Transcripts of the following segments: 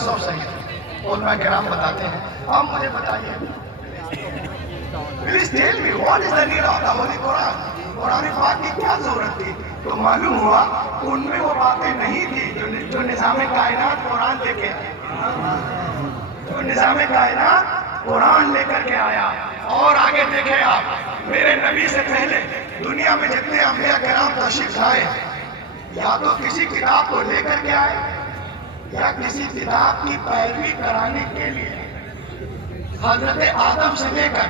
100 सही है। علماء کرام بتاتے ہیں. اب مجھے بتائیے, please tell me what is the need of the holy Quran. قرآن پاک کی کیا ضرورت تھی؟ تو معلوم ہوا ان میں وہ باتیں نہیں تھی جو نظام کائنات قرآن لے کے جو نظام کائنات قرآن لے کر کے آیا. اور آگے دیکھیں آپ, میرے نبی سے پہلے دنیا میں جتنے انبیاء کرام تشریف لائے, یا تو کسی کتاب کو لے کر کے آئے یا کسی کتاب کی پیروی کرانے کے لیے. حضرت آدم سے لے کر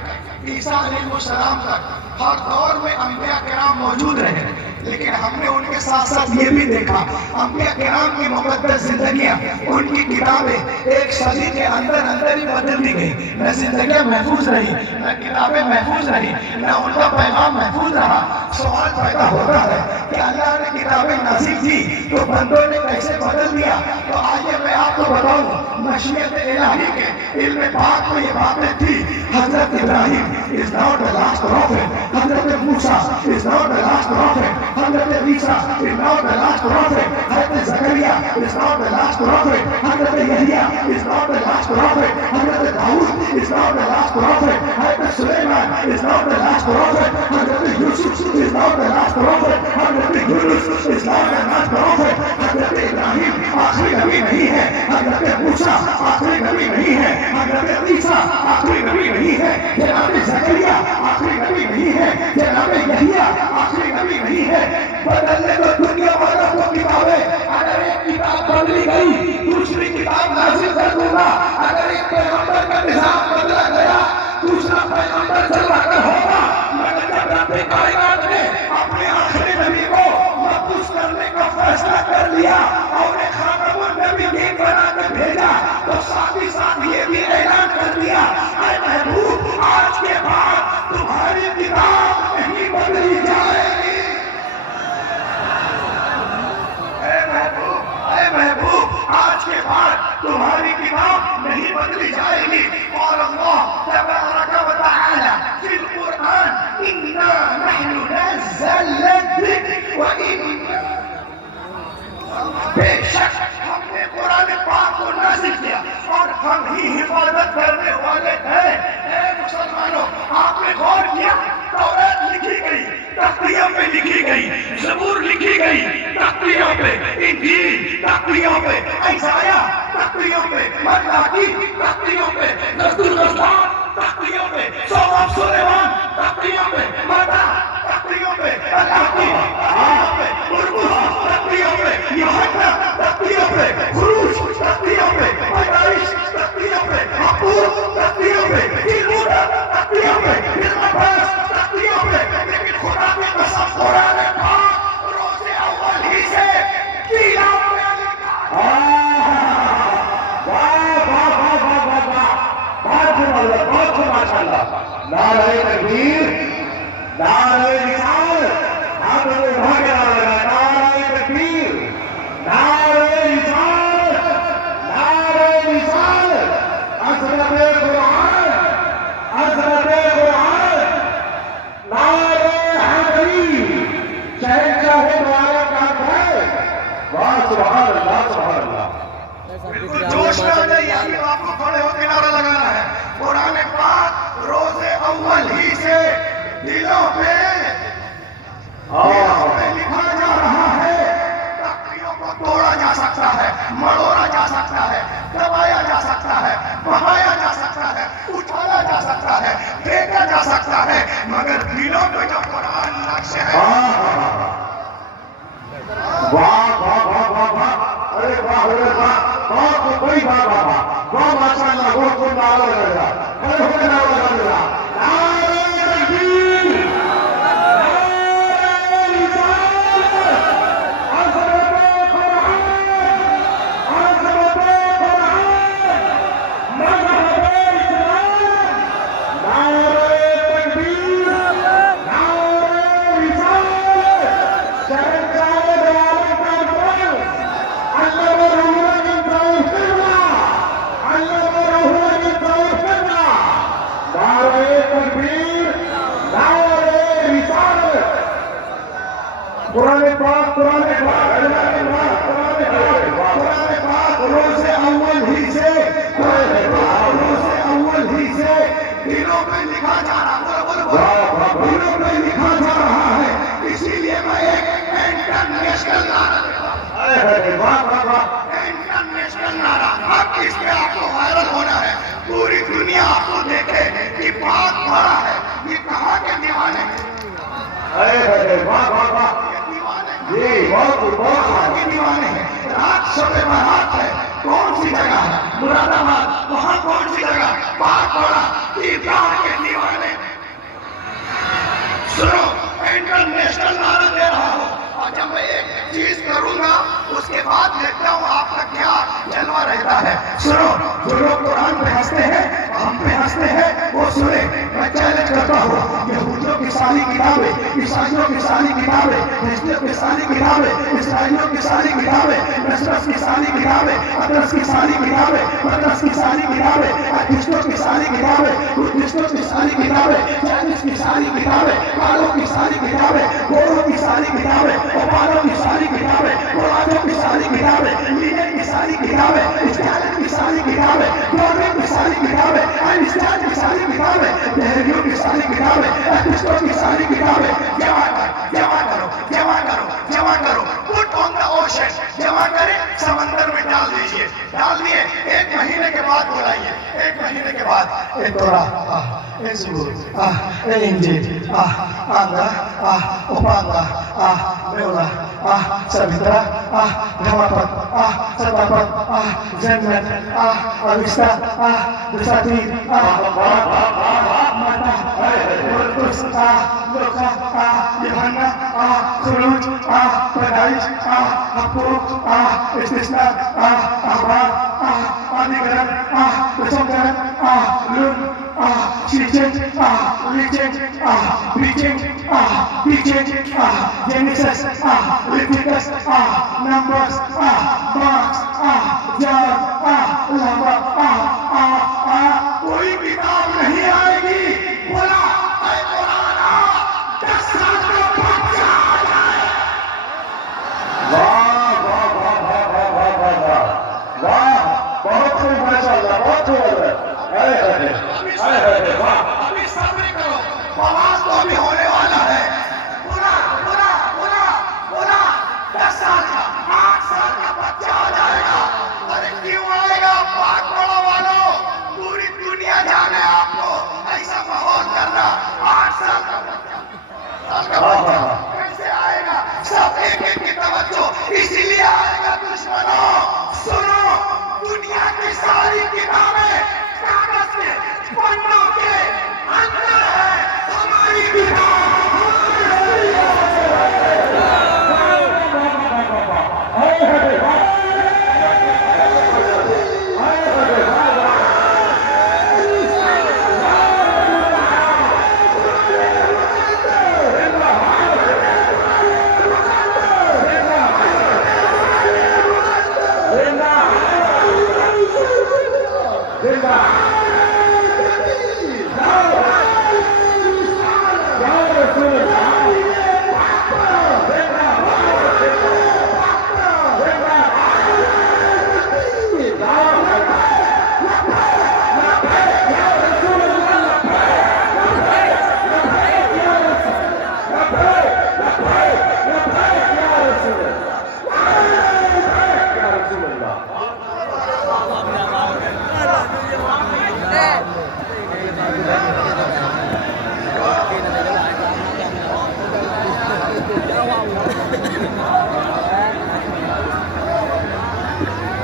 عیسیٰ علیہ السلام تک ہر دور میں انبیاء کرام موجود رہے, لیکن ہم نے ان کے ساتھ ساتھ یہ بھی دیکھا انبیاء کرام کی مقدس زندگیاں, ان کی کتابیں ایک صدی کے اندر ہی بدل دی گئی. نہ زندگیاں محفوظ رہی, نہ کتابیں محفوظ رہی, نہ ان کا پیغام محفوظ رہا. سوال پیدا ہوتا ہے کہ اللہ نے کتابیں نازل کی تو بندوں نے کیسے بدل دیا؟ تو آئیے میں آپ کو بتاؤں, مشیت الہی کے علم پاک میں یہ باتیں تھی. حضرت ابراہیم is not the last prophet, حضرت موسیٰ is not the last prophet, حضرت عیسیٰ is not the last prophet, حضرت زکریا is not the last prophet, حضرت یحییٰ is not the last prophet, حضرت داؤد is not the last prophet, حضرت سلیمان is not the last prophet, حضرت یوسف is not the last prophet, حضرت یونس is not the last prophet. حضرت ابراہیم آخری نبی نہیں ہے, حضرت موسیٰ آخری نبی نہیں ہے, حضرت عیسیٰ آخری نبی نہیں ہے, جناب زکریا آخری نبی نہیں ہے, جناب یحییٰ آخری نبی نہیں ہے. بدلنے تو دنیا والوں کو کتابیں, اگر ایک کتاب بدلی گئی دوسری کتاب نازل کر دوں گا. اگر ایک پیغمبر کا نظام بدلا گیا دوسرا پیغمبر چلا کر ہوگا. مگر جب رب کائنات نے اپنے آخری نبی کو مبعوث کرنے کا فیصلہ کر لیا اور ایک خاتم النبیین بنا کے بھیجا تو ساتھ ہی ساتھ یہ بھی اعلان کر دیا, اے محبوب آج کے بعد تمہاری کتاب نہیں بدلی جائے گی. اے محبوب آج کے بعد تمہاری کتاب نہیں بدلی جائے گی. اور اللہ تبارک و تعالی فی القرآن انا نحن نزلنا الذکر وانا, بے شک ہم نے قرآن پاک کو نازل کیا اور ہم ہی حفاظت کرنے والے ہیں. اے مسلمانوں, آپ نے غور کیا, توریت لکھی گئی تختیوں پہ لکھی گئی, زبور لکھی گئی تختیوں پہ, انجیل تختیوں پہ, عیسائیہ تختیوں پہ, ملاکی تختیوں پہ, نصرالاسلام تختیوں پہ, سورۃ سلیمان تختیوں پہ, متا تختیوں پہ, اللہ کی تختیوں پہ, مرقس تختیوں پہ, یوحنا تختیوں پہ, خروج تختیوں پہ, پیدائش تختیوں پہ, حقوق تختیوں پہ, موسیٰ تختیوں پہ, عباس تختیوں پہ. لیکن خدا کی قسم قرآن پاک روز اول ہی سے تیرا پہ لکھا. بہت ماشاءاللہ. نعرہ تکبیر, نعرہ رسالت, ہاتھ میں اٹھا کے نعرہ لگا, نعرہ تکبیر, نعرہ رسالت, نعرہ رسالت, حضرت قرآن, حضرت قرآن, نعرہ حیدری, شہنشاہ دوارا کا ہے. واہ سبحان اللہ, سبحان اللہ. بالکل جوش میں آ جائیے, آپ کو کھڑے ہو کے نعرہ لگانا ہے. قرآن پاک روز اول ہی سے دلوں پہ لکھا جا رہا ہے. تختیوں کو توڑا جا سکتا ہے, مڑوڑا جا سکتا ہے, دبایا جا سکتا ہے, بہایا جا سکتا ہے, اٹھایا جا سکتا ہے, پھینکا جا سکتا ہے, مگر دلوں پہ جو قرآن نقش ہے. واہ واہ واہ واہ واہ, ارے واہ, ارے واہ, بہت بڑی بات, واہ واہ ماشاءاللہ. بہت کوئی نعرہ لگا رہا, کھڑے ہو کے نعرہ لگا رہا. نعرہ تکبیر, نعرہ رسالت, حضرت قرآن, حضرت قرآن, مذہب اسلام, نعرہ تکبیر, نعرہ رسالت, شہنشاہ دوارا کا ہے. علم روح الانسان علم روح الانسان. نعرہ दिलों पे लिखा जा रहा, बोलो बोलो बोलो, दिलों पे लिखा जा रहा है। इसीलिए मैं एक इंटरनेशनल नारा देता हूं, इंटरनेशनल नारा। अब इस पे आपको वायरल होना है, पूरी दुनिया आपको देखे कि बात बड़ा है, ये कहाँ के दीवाने हैं? ये दीवाने हैं। रात शबे बारात है, कौन सी जगह है? मुरादाबाद, वहाँ कौन सी जगह? बात बड़ा, ईदगाह के दीवाने। सुनो, इंटरनेशनल नारा दे रहा हूँ, और जब मैं एक चीज करूंगा उसके बाद देखता हूँ आपका क्या जलवा रहता है। सुनो, जो लोग कुरान पे हंसते हैं, हम पे हंसते हैं, वो सुने। मैं चैलेंज करता हूँ, यहूदियों की सारी किताबें, ईसाइयों की सारी किताबें, क्रिश्चियों की सारी किताबें, इसराइलियों की सारी किताबें, नसरत की सारी किताबें, अदरस की सारी किताबें, पतरस की सारी किताबें, क्रिश्चियों की सारी किताबें, बुद्धिस्टों की सारी किताबें, चाइनीज की सारी किताबें, कालों की सारी किताबें, गोरों की सारी किताबें, ओपालों की सारी किताबें, कोराजों की सारी किताबें, लीडर की सारी किताबें, स्टालिन की सारी किताबें, गवर्नमेंट की सारी किताबें, आइंस्टाइन की सारी किताबें, लहरियों की सारी किताबें, क्रिस्टो की सारी किताबें जमा करो, जमा करो, जमा करो, पुट ऑन द ओशन, जमा करें, समंदर में डाल दीजिए, डाल दिए। 1 महीने के बाद बुलाइए, 1 महीने के बाद ए तोरा ए सुबुर ए इंजील आंगा उपांगा मेवला सविता धमापत सतापत जन्नत अविस्ता दुसाती माता मुर्कुस लोका यूहन्ना खुरूज पैदाइश हकूक इस्तिस्ना अखबार अधिकरण प्रसंगकरण लून शीचन लीचन बीचन बीचन Genesis Leviticus Numbers Mark's John लंबा कोई किताब नहीं आएगी। बोला ऐ कुरान 10 साल का बच्चा आ जाए। वाह वाह वाह वाह वाह वाह वाह वाह वाह, बहुत खूब माशाअल्लाह, बहुत खूब। अभी सब्र करो, आवाज तो अभी होने वाला है। बोला बोला बोला बोला 10 साल का 8 साल का बच्चा आ जाएगा। अरे क्यों आएगा? पाक पड़ो वालों, पूरी दुनिया जाने आपको ऐसा माहौल करना। 8 साल का बच्चा कैसे आएगा? सब एक एक की तवज्जो इसीलिए आएगा। दुश्मनों सुनो, दुनिया की सारी किताबें कागज के पन्नों के अंदर है, हमारी किताब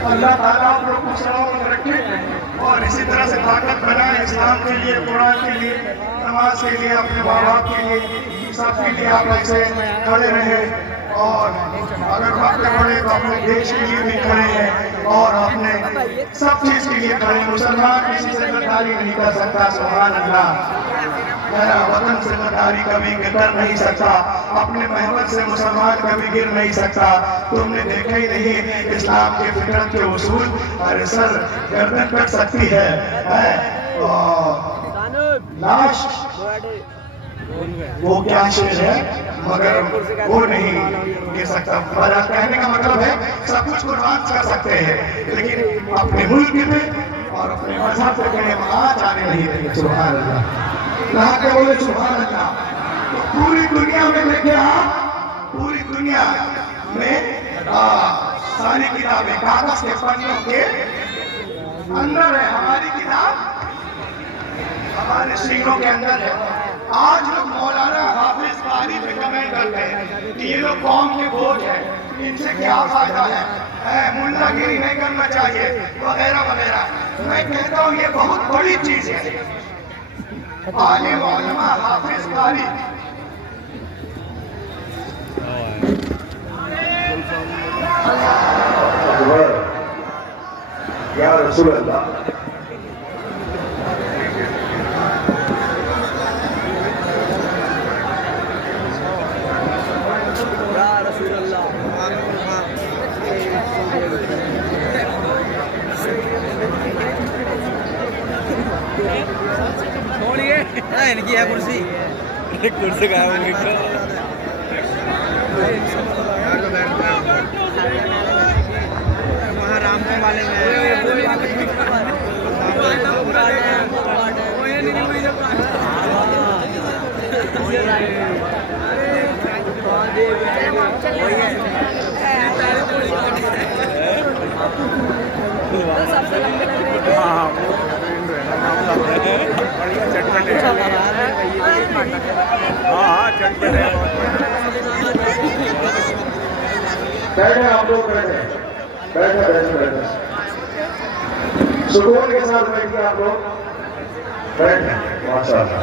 अल्लाह ताला आप लोग को सलामत रखे और इसी तरह से ताकत बनाए इस्लाम के लिए, कुरान के लिए, नमाज के लिए, अपने माँ बाप के लिए, सबके लिए आप ऐसे खड़े रहे। और अगर वक्त पड़े तो अपने देश के लिए भी खड़े हैं और अपने सब चीज के लिए खड़े। मुसलमान किसी से गद्दारी नहीं कर सकता, सुभान अल्लाह। मेरा वतन से गद्दारी कभी कर नहीं सकता, अपने महबत से मुसलमान कभी गिर नहीं सकता। तुमने देखा ही नहीं इस्लाम के फितरत के उसूल, अरे सर गर्दन कट सकती है लाश वो क्या शेर है मगर वो नहीं गिर सकता। कहने का मतलब है सब कुछ कुर्बान कर सकते हैं, लेकिन अपने मुल्क पे और अपने मजहब से कहीं वहां जाने नहीं देंगे। सुभान अल्लाह, कहा के बोले सुभान अल्लाह। तो पूरी दुनिया में देखे आप, पूरी दुनिया में सारी किताबें कागज के पन्नों के अंदर है, हमारी किताब हमारे सीनों के अंदर है। आज लोग मौलाना हाफिज कारी पे कमेंट करते हैं कि ये लोग कौम के बोझ है, इनसे क्या फायदा है, मुल्लागिरी नहीं करना चाहिए वगैरह वगैरह। मैं कहता हूँ ये बहुत बड़ी चीज है। आलिम उलमा हाफिज कारी या रसूल अल्लाह, इनकी है कुर्सी, कुर्सी का वहाँ रामपुर वाले सबसे लंबे बैठे आप लोग, बैठे बैठे बैठे बैठे सुकून के साथ बैठिए आप लोग, बैठे। माशाअल्लाह,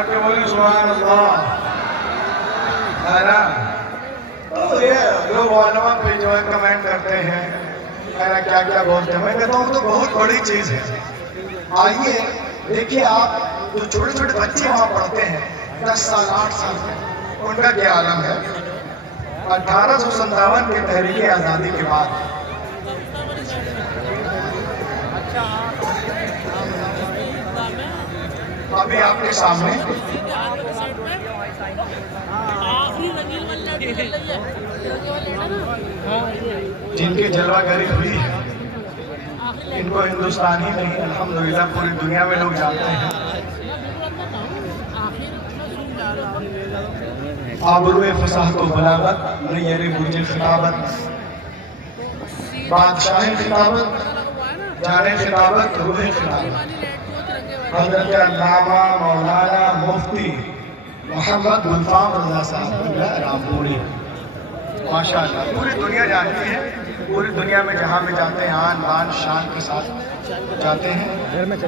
के बोले सुभान अल्लाह, है ना। तो ये लोग उलमा पे जो है कमेंट करते हैं, मेरा क्या क्या बोलते हैं, मैं कहता हूँ तो बहुत बड़ी चीज है। आइए देखिए आप, जो छोटे छोटे बच्चे वहाँ पढ़ते हैं 10 साल 8 साल के, उनका क्या आलम है। 1857 के तहरीक आज़ादी के बाद अभी आपके सामने जिनकी जलवागरी हुई है, इनको हिंदुस्तानी नहीं अल्हम्दुलिल्लाह पूरी दुनिया में लोग जानते हैं। आबरूए फसाहत व बलागत, नैयरे बुर्जे खिताबत, बादशाह खिताबत, जाने खिताबत, रूहे खिताबत, हजरत अल्लामा मौलाना मुफ्ती मोहम्मद गुलफाम रज़ा साहब रामपुरी, माशाअल्लाह पूरी दुनिया जानती है। पूरी दुनिया में जहाँ भी जाते हैं आन बान शान के साथ जाते हैं।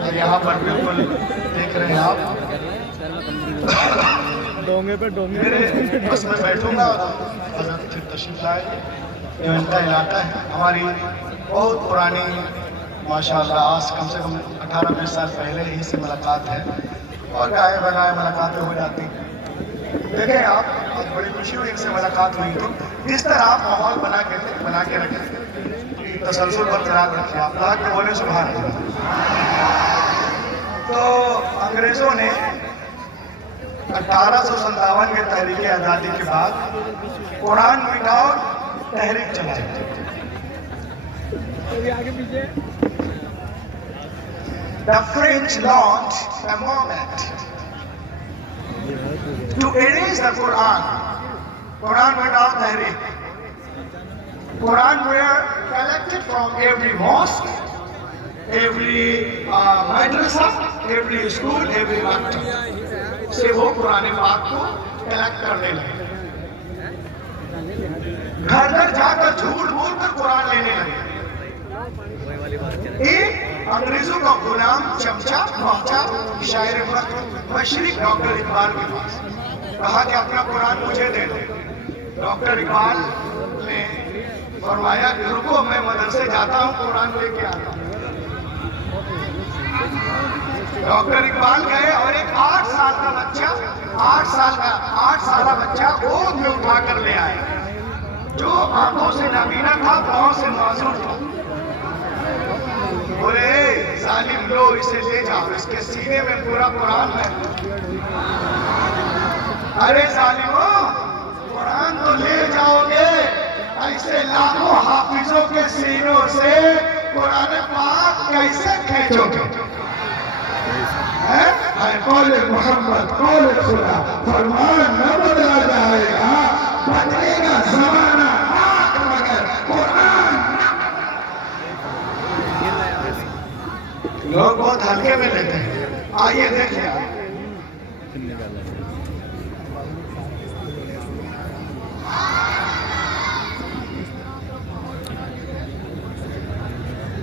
और यहाँ पर बिल्कुल देख रहे हैं आप, डोंगे पे डोंगे मेरे बस में बैठूंगा, हजरत फिर तशरीफ लाए। जो इनका इलाका है, हमारी बहुत पुरानी माशाअल्लाह, आज कम से कम 18-20 साल पहले ही से मुलाकात है, और गाए बगाए मुलाकातें हो जाती हैं। देखें आप, आज बड़ी खुशी हुई इनसे मुलाकात हुई। तो इस तरह आप माहौल बना के रखें, तसलसल बरकरार रखें। आप अल्लाह के बोले सुभान अल्लाह। तो अंग्रेजों ने 1857 के तहरीक आज़ादी के बाद कुरान मिटाओ तहरीक चलाई। The French launched a movement to erase the Quran. Quran without tahreek. Quran were collected from every mosque, every madrasa, every school, every maktab. से वो कुरान पाक को कलेक्ट करने लगे, घर घर जाकर झूठ बोल कर कुरान लेने लगे। एक अंग्रेजों का गुलाम चमचा पहुंचा शायर मशरिक डॉक्टर इकबाल के पास, कहा कि अपना कुरान मुझे दे दो। डॉक्टर इकबाल ने फरमाया कि रुको, मैं मदरसे जाता हूँ, कुरान लेके आता हूँ। डॉक्टर इकबाल गए और एक 8 साल का बच्चा 8 साल बच्चा गोद में उठा कर ले आए, जो आंखों से नाबीना था, पांव से मासूर था। बोले जालिम लो इसे ले जाओ, इसके सीने में पूरा कुरान है। अरे जालिमो, कुरान तो ले जाओगे, ऐसे लाखों हाफिजों के सीनों से कुरान पाक कैसे खींचोगे? कौल मोहम्मद कौल खुदा, फरमान न बदला जाएगा, बदलेगा जमाना आंख मगर कुरान। लोग बहुत हल्के में लेते हैं। आइए देखिए,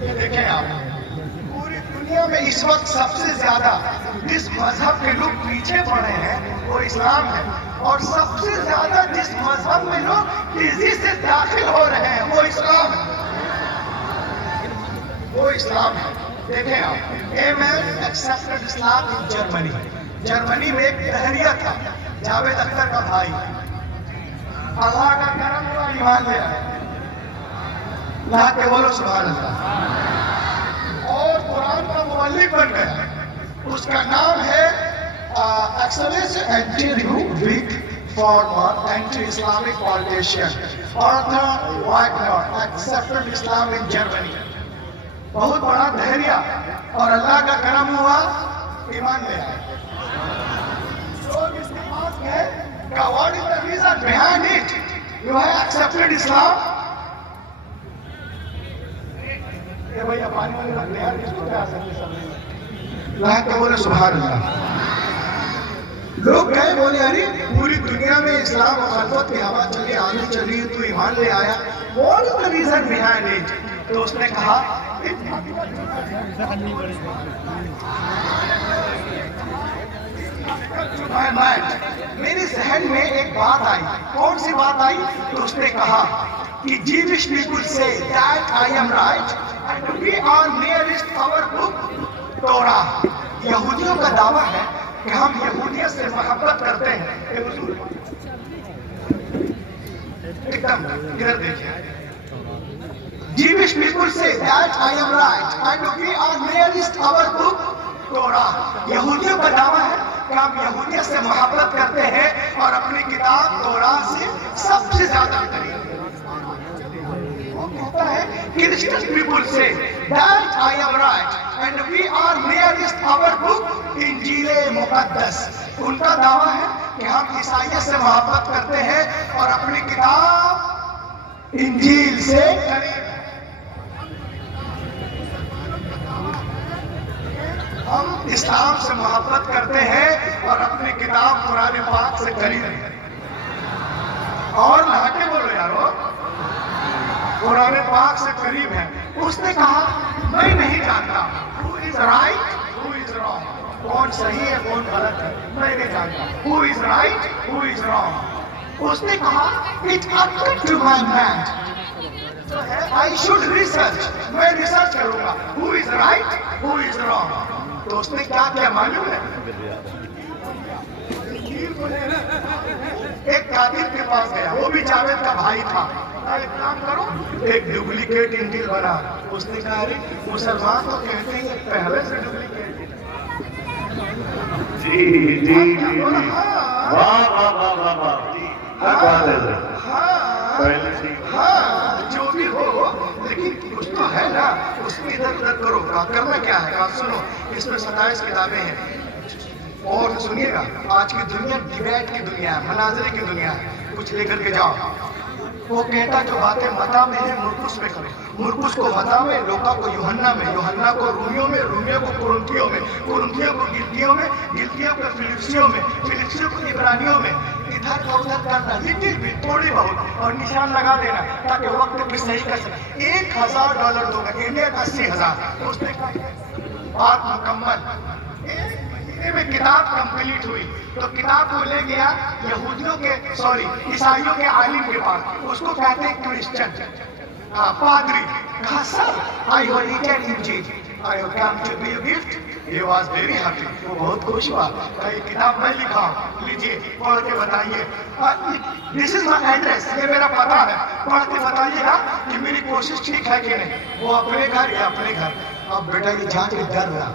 ये देखें आप, पूरी दुनिया में इस वक्त सबसे ज्यादा जिस मजहब के लोग पीछे पड़े हैं वो इस्लाम है, और सबसे ज्यादा जिस मजहब में लोग तेजी से दाखिल हो रहे हैं वो इस्लाम है, वो इस्लाम है। देखें आप, a man accepted Islam in Germany. Germany में एक लहरिया था, जावेद अख्तर का भाई, अल्लाह का करम हुआ, ईमान ले आया। ला के बोलो सुभान अल्लाह। और कुरान का मुअल्लिफ बन गया। उसका नाम है excellence anti week former anti Islamic politician Arthur Wagner, accepted Islam in Germany. बहुत बड़ा धैर्य, और अल्लाह का करम हुआ, ईमान ले आए। लोग इसके पास गए, what is the reason behind it, you have accepted Islam. ये भैया पानी वाले रख ले यार, किसको क्या सकते सब ला के बोले सुभान अल्लाह। लोग गए, बोले अरे पूरी दुनिया में इस्लाम मुखालफत की हवा चली, आंधी चली, तू ईमान ले आया, what is the reason behind it? तो उसने कहा मेरे जहन में एक बात आई। कौन सी बात आई? तो उसने कहा कि Jewish people say that I am right and we are nearest our book Torah। यहूदियों का दावा है कि हम यहूदियत से मोहब्बत करते हैं। एकदम इधर देखिए, Jewish people say that I am right and we are nearest our book Torah। यहूदियों का दावा है कि हम यहूदियत से मोहब्बत करते हैं और अपनी किताब तोरा से सबसे ज्यादा करीब। वो कहता है Christian people say that I am right and we are nearest our book इंजील मुकद्दस। उनका दावा है कि हम ईसाइयत से मोहब्बत करते हैं और अपनी किताब इंजील से करीब। हम इस्लाम से मोहब्बत करते हैं और अपनी किताब कुरान पाक से करीब हैं। और लाके बोलो यारो, कुरान पाक से करीब है। उसने कहा मैं नहीं जानता who is right, who is wrong, कौन सही है कौन गलत है, मैं नहीं जानता who is right, who is wrong। उसने कहा it occurred to my mind, I should research, मैं रिसर्च करूंगा who is right, who is wrong। तो उसने क्या किया मालूम है? एक कातिल के पास गया, वो भी जावेद का भाई था। एक काम करो, एक डुप्लीकेट इंजील बना। उसने कहा अरे मुसलमान तो कहते हैं पहले से डुप्लीकेट। जी जी जी, वाह वाह वाह वाह वाह, हाँ जो भी हो, लेकिन कुछ तो है ना, उसमें इधर उधर करो। करना क्या है? आप सुनो, इसमें 27 किताबें हैं। और सुनिएगा, आज की दुनिया डिबेट की दुनिया है, मनाजरे की दुनिया है। कुछ लेकर के जाओ। वो कहता जो बातें मता में है मुरकुस में करो, मुरकुस को मता में, लोका को यूहन्ना में, यूहन्ना को रूमियों में, रूमियों को कुरिन्थियों में, कुरिन्थियों को गिलतियों में, गिलतियों को फिलिप्सियों में, फिलिप्सियों को इब्रानियों में। इधर का उधर करना, लिटिल भी, थोड़ी बहुत, और निशान लगा देना ताकि वक्त भी सही कर सके। $1000 दूंगा, इंडिया का 80,000। उसने बात मुकम्मल। एक महीने में किताब कंप्लीट हुई, तो किताब को ले गया यहूदियों के ईसाइयों के आलिम के पास। उसको कहते हैं क्रिश्चियन पादरी। कहा sir, I have written Injil, I have come to be a gift He was very happy. वो बहुत खुश हुआ. ये किताब मैं लिखा हूँ, लीजिए पढ़ के बताइए. This is my address. ये मेरा पता है. पढ़ के बताइएगा कि मेरी कोशिश ठीक है कि नहीं. वो अपने घर या अपने घर. अब बेटा ये जाके डर रहा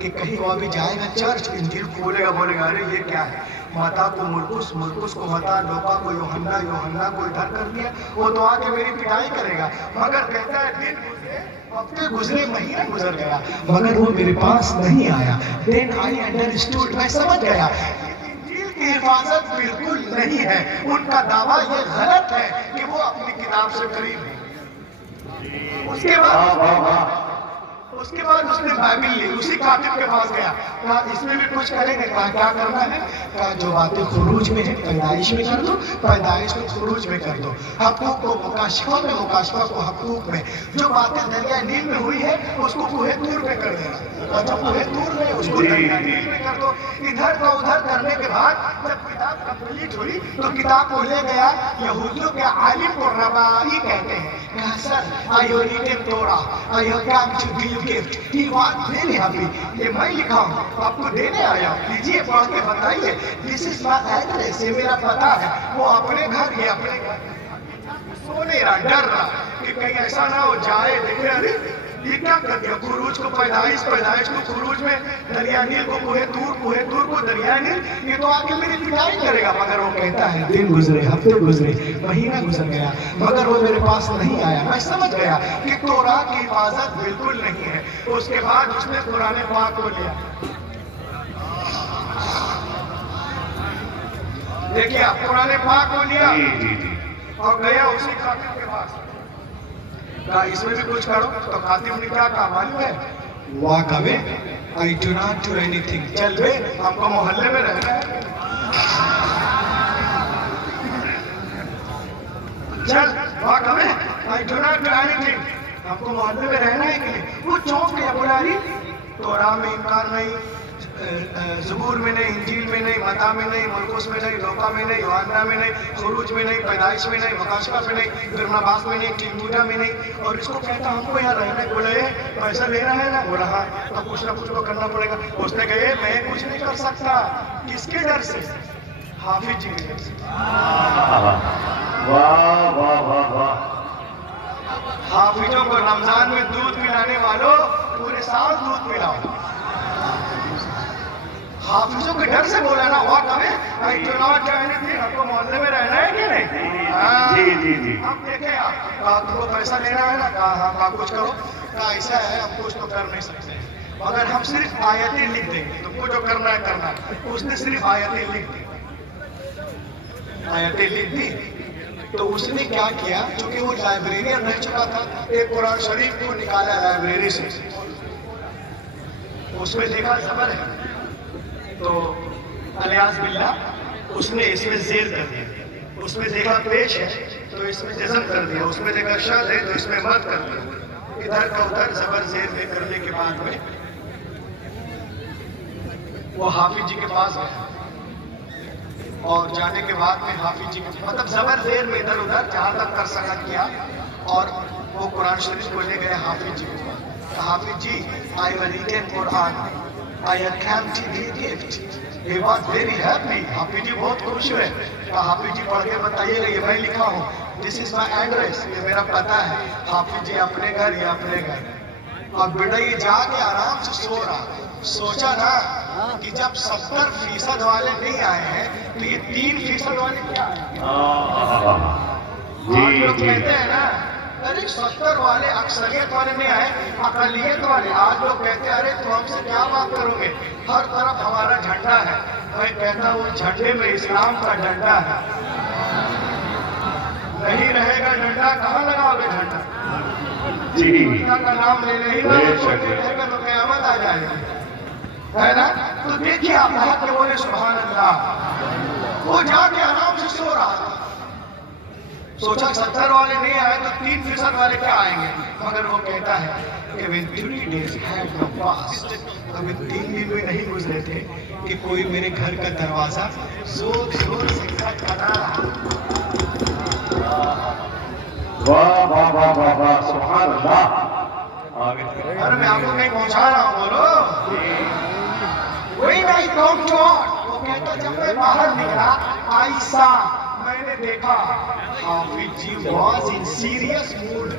कि कहीं वो अभी जाएगा चर्च, इंजील खोलेगा, बोलेगा अरे ये क्या है. माता को मुरकुस, मुरकुस को मता, लोका को योहन्ना, योहन्ना को इधर कर दिया. वो तो आके मेरी पिटाई करेगा. मगर कहता है दिन गुजरे, हफ्ते गुजरे, महीने गुजर गया, मगर वो मेरे पास नहीं आया. Then I understood, मैं समझ गया इंजील की हिफाजत बिल्कुल नहीं है. उनका दावा ये गलत है कि वो अपनी किताब से करीब है. उसके बाद उसने बाइबिल ली, उसी कातिब के पास गया. कहा इसमें भी कुछ करेंगे. कहा क्या करना है. कहा जो बातें खुरूज में है पैदाइश में कर दो, पैदाइश को खुरूज में कर दो, हकूक को मुकाशफा में, मुकाशफा को हकूक में. जो बातें दरिया नील में हुई है उसको कुहे तूर में कर देना, और जो कुहे तूर में उसको दरिया नील में कर दो. इधर का उधर करने के बाद जब किताब कंप्लीट हुई तो किताब को ले गया यहूदियों के आलिम को रबाई कहते हैं. कहा sir I have read Torah, I have come to give gift. He was very happy. ये मैं लिखा हूँ, आपको देने आया. लीजिए पढ़ के बताइए. This is my address. ये मेरा पता है. वो अपने घर, ये अपने घर. सोने रहा, डर रहा कि कहीं ऐसा ना हो जाए देखे अरे ये क्या कर दिया. खुरूज को पैदाइश, पैदाइश को खुरूज में, दरिया नील को कुहे तूर, कुहे तूर को दरिया नील. ये तो आके मेरी पिटाई करेगा. मगर वो कहता है दिन गुजरे, हफ्ते गुजरे, महीना गुजर गया, मगर वो मेरे पास नहीं आया. मैं समझ गया कि तोरा की हिफाजत बिल्कुल नहीं है. उसके बाद उसने कुरान पाक को लिया. देखिए आप कुरान पाक को लिया और गया उसी कातिब के पास. कहा इसमें भी कुछ करो. तो कातिब ने क्या कहा मालूम है. Walk away, I do not do anything. चल बे, हमको मोहल्ले में रहना है. चल walk away, I do not do anything. हमको मोहल्ले में रहना है कि नहीं. वो चौंक गया. बोला अरे तोरा में इनकार नहीं, ज़बूर में नहीं, इंजील में नहीं, मता में नहीं, मरकुस में नहीं, लोका में नहीं, योहन्ना में नहीं, खुरूज में नहीं, पैदाइश में नहीं, मुकाशफा में नहीं, बरनबास में नहीं, क्लिमूदा में नहीं. और इसको कहता हमको यहाँ रहना है. बोले पैसा लेना है ना. बोला हाँ. तो कुछ ना कुछ तो करना पड़ेगा. उसने कहे मैं कुछ नहीं कर सकता. किसके डर से. हाफिज जी के डर से. वाह वाह वाह वाह. हाफिजों को रमजान में दूध पिलाने वालों पूरे साल दूध पिलाओ. हाफिजों के डर से बोला ना walk away, I do not do anything. आपको मोहल्ले में रहना है कि नहीं. जी जी जी. अब देखे आप. कहा तुमको पैसा लेना है ना. कहा हाँ. कहा कुछ करो. कहा ऐसा है हम कुछ तो कर नहीं सकते, मगर हम सिर्फ आयतें लिख देंगे, तुमको जो करना है करना है. उसने सिर्फ आयतें लिख दी. आयतें लिख दी तो उसने क्या किया, क्योंकि वो लाइब्रेरियन रह चुका था, एक कुरान शरीफ को निकाला लाइब्रेरी से. उसमें देखा जबर है तो अलियास बिल्ला उसने इसमें जेर कर दिया. उसमें देखा पेश है तो इसमें जज़म कर दिया. उसमें देखा शद है तो इसमें मत कर दिया. इधर का उधर जबर जेर ले करने के बाद में वो हाफिज जी के पास गया. और जाने के बाद में हाफिज जी के मतलब जबर जेर में इधर उधर जहाँ तक कर सका किया. और वो कुरान शरीफ को ले गए हाफिज जी के पास. Hafiz ji I have read Quran, I have come to give gift. He was very happy. Hafiz ji बहुत खुश हुए. हाफिज जी पढ़ के बताइएगा ये मैं लिखा हूँ. This is my address. ये मेरा पता है. हाफिज जी अपने घर, ये अपने घर. और बेटा ये जाके आराम से सो रहा. सोचा ना कि जब 70% वाले नहीं आए हैं तो ये 3% वाले क्या आए. जी लोग जी. कहते हैं ना अरे 70 वाले अक्सरियत वाले नहीं आए, अकलियत वाले. आज लोग कहते हैं अरे तुम हमसे क्या बात करोगे, हर तरफ हमारा झंडा है. मैं कहता हूँ झंडे में इस्लाम का झंडा है. नहीं रहेगा झंडा कहाँ लगाओगे झंडा. जी. अल्लाह का नाम ले नहीं रहेगा तो क़यामत आ जाएगी, है ना. तो देखिए आप हक के बोले सुभान अल्लाह. वो जाके आराम से सो रहा था. सोचा 70 वाले नहीं आए तो 3% वाले क्या आएंगे. मगर वो कहता है कि when 3 days had passed, अभी 3 दिन में नहीं गुजरे थे कि कोई मेरे घर का दरवाजा जोर जोर से खटखटा रहा. वाह वाह वाह वाह वाह. सुभान अल्लाह. अरे मैं आपको कहीं पहुंचा रहा हूँ, बोलो। वही ना डॉक्टर, वो कहता जब मैं बाहर निकला ऐसा मैंने देखा Hafiz ji was in serious mood।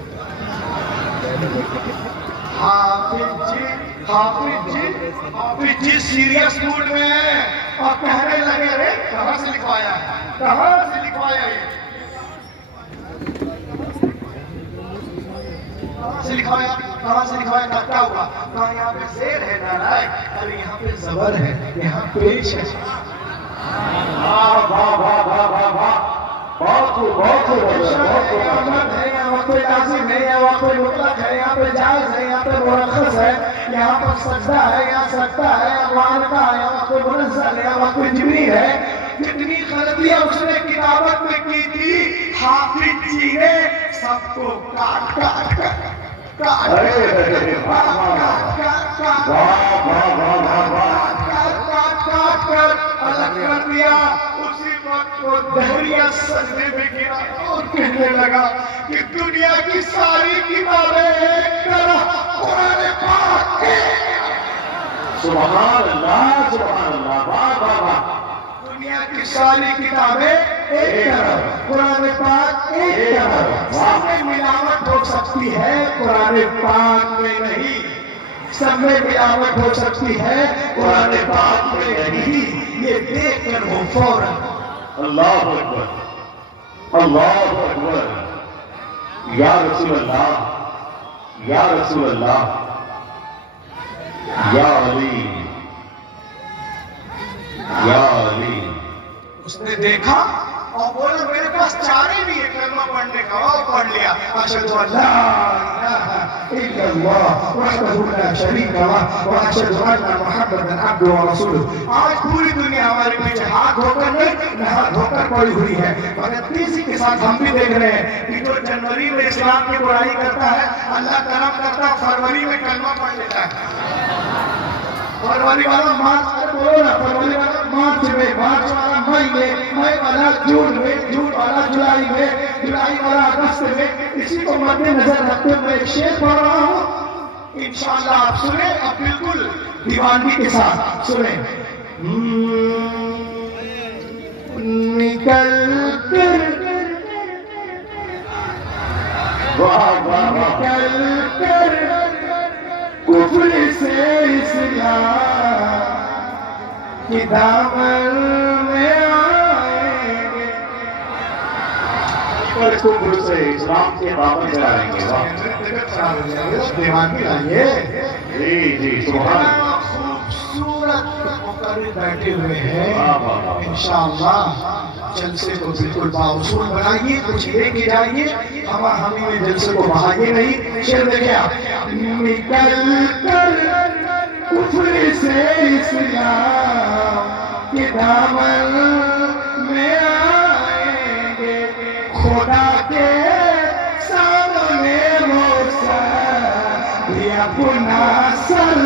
Hafiz ji serious mood में हैं और कहने लगे, अरे कहाँ से लिखवाया है, कहाँ से लिखवाया ये, कहाँ से लिखवाया, कहाँ से लिखवाया, क्या हुआ, कहाँ यहाँ पे शेर है नारायण, अरे यहाँ पे जबर है, यहाँ पेश है। बहुत यहाँ पे लाजिम है, यहाँ पे मुतलक है, यहाँ पे जायज है, यहाँ पे मुरख्खस है, यहाँ पर सजदा है, यहाँ सकता है, यहाँ वारका है, यहाँ पे मुनज़्ज़ल है, यहाँ पे जिब्रील है। जितनी गलतियां उसने किताबत में की थी हाफिज जी ने सबको काट काट कर अलग कर दिया। उसी वक्त वो दहरिया सजदे में गिरा और कहने लगा कि दुनिया की सारी किताबें एक तरह, कुरान पाक सुभान अल्लाह, वाह वाह वाह। दुनिया की सारी किताबें एक तरफ, कुरान पाक एक तरफ। सब में मिलावट हो सकती है, कुरान पाक में नहीं। सब में मिलावट हो सकती है, कुरान पाक में नहीं। ये देख कर वो फौरन अल्लाह अकबर, अल्लाह अकबर, या रसूल अल्लाह, या रसूल अल्लाह, या अली, या अली। उसने देखा और बोला मेरे पास चारे नहीं है कलमा पढ़ने का, और पढ़ लिया अशहदु अल्ला इलाहा इल्लल्लाह वहदहु ला शरीका लह व अशहदु अन्ना मुहम्मदन अब्दुहु व रसूलुहु। आज पूरी दुनिया हमारे पीछे हाथ धोकर नहीं, नहा धोकर पड़ी हुई है, मगर तीसरी के साथ हम भी देख रहे हैं कि जो जनवरी में इस्लाम की बुराई करता है अल्लाह करम करता है, फरवरी में कलमा पढ़ लेता है। फरवरी वाला मार्च, बोलो ना, फरवरी वाला मार्च में, मार्च वाला मई में, मई वाला जून में, जून वाला जुलाई में, जुलाई वाला अगस्त में। इसी को मद्देनजर रखते हुए एक शेर पढ़ रहा हूँ, इंशाअल्लाह आप सुने, अब बिल्कुल दीवानगी के साथ सुने। निकल कर निकल कर कुफ्र से इस्लाम की दामन में आएंगे, पर कुफ्र से इस्लाम के दामन में आएंगे। दीवानगी लाइए। जी जी, सुभान। खूबसूरत मुक़र्रिर बैठे हुए हैं, इंशाअल्लाह जलसे को बिल्कुल बाउसूल बनाइए, कुछ लेके जाइए, हवा हमी में जलसे को बहाइए नहीं। शेर देखिए आप, निकल कर कुफ्र से इस्लाम के दामन में आएंगे, खुदा के सामने वो सर अपना सर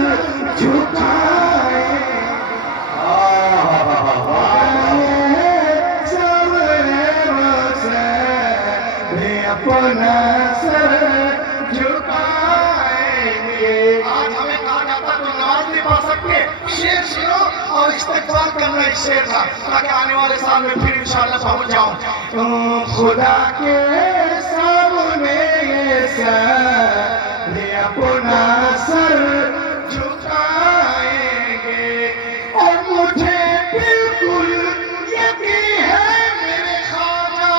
झुकाए, अपना सर झुकाएंगे। आज हमें कहा जाता है तो नमाज नहीं पढ़ सकते, शेर सुनो और इस्तिग़फ़ार करना इस शेर था, ताकि आने वाले साल में फिर इंशाअल्लाह पहुंच जाऊं। खुदा के सामने ये सर अपना सर झुकाएंगे, और मुझे बिल्कुल यकीन है मेरे ख्वाजा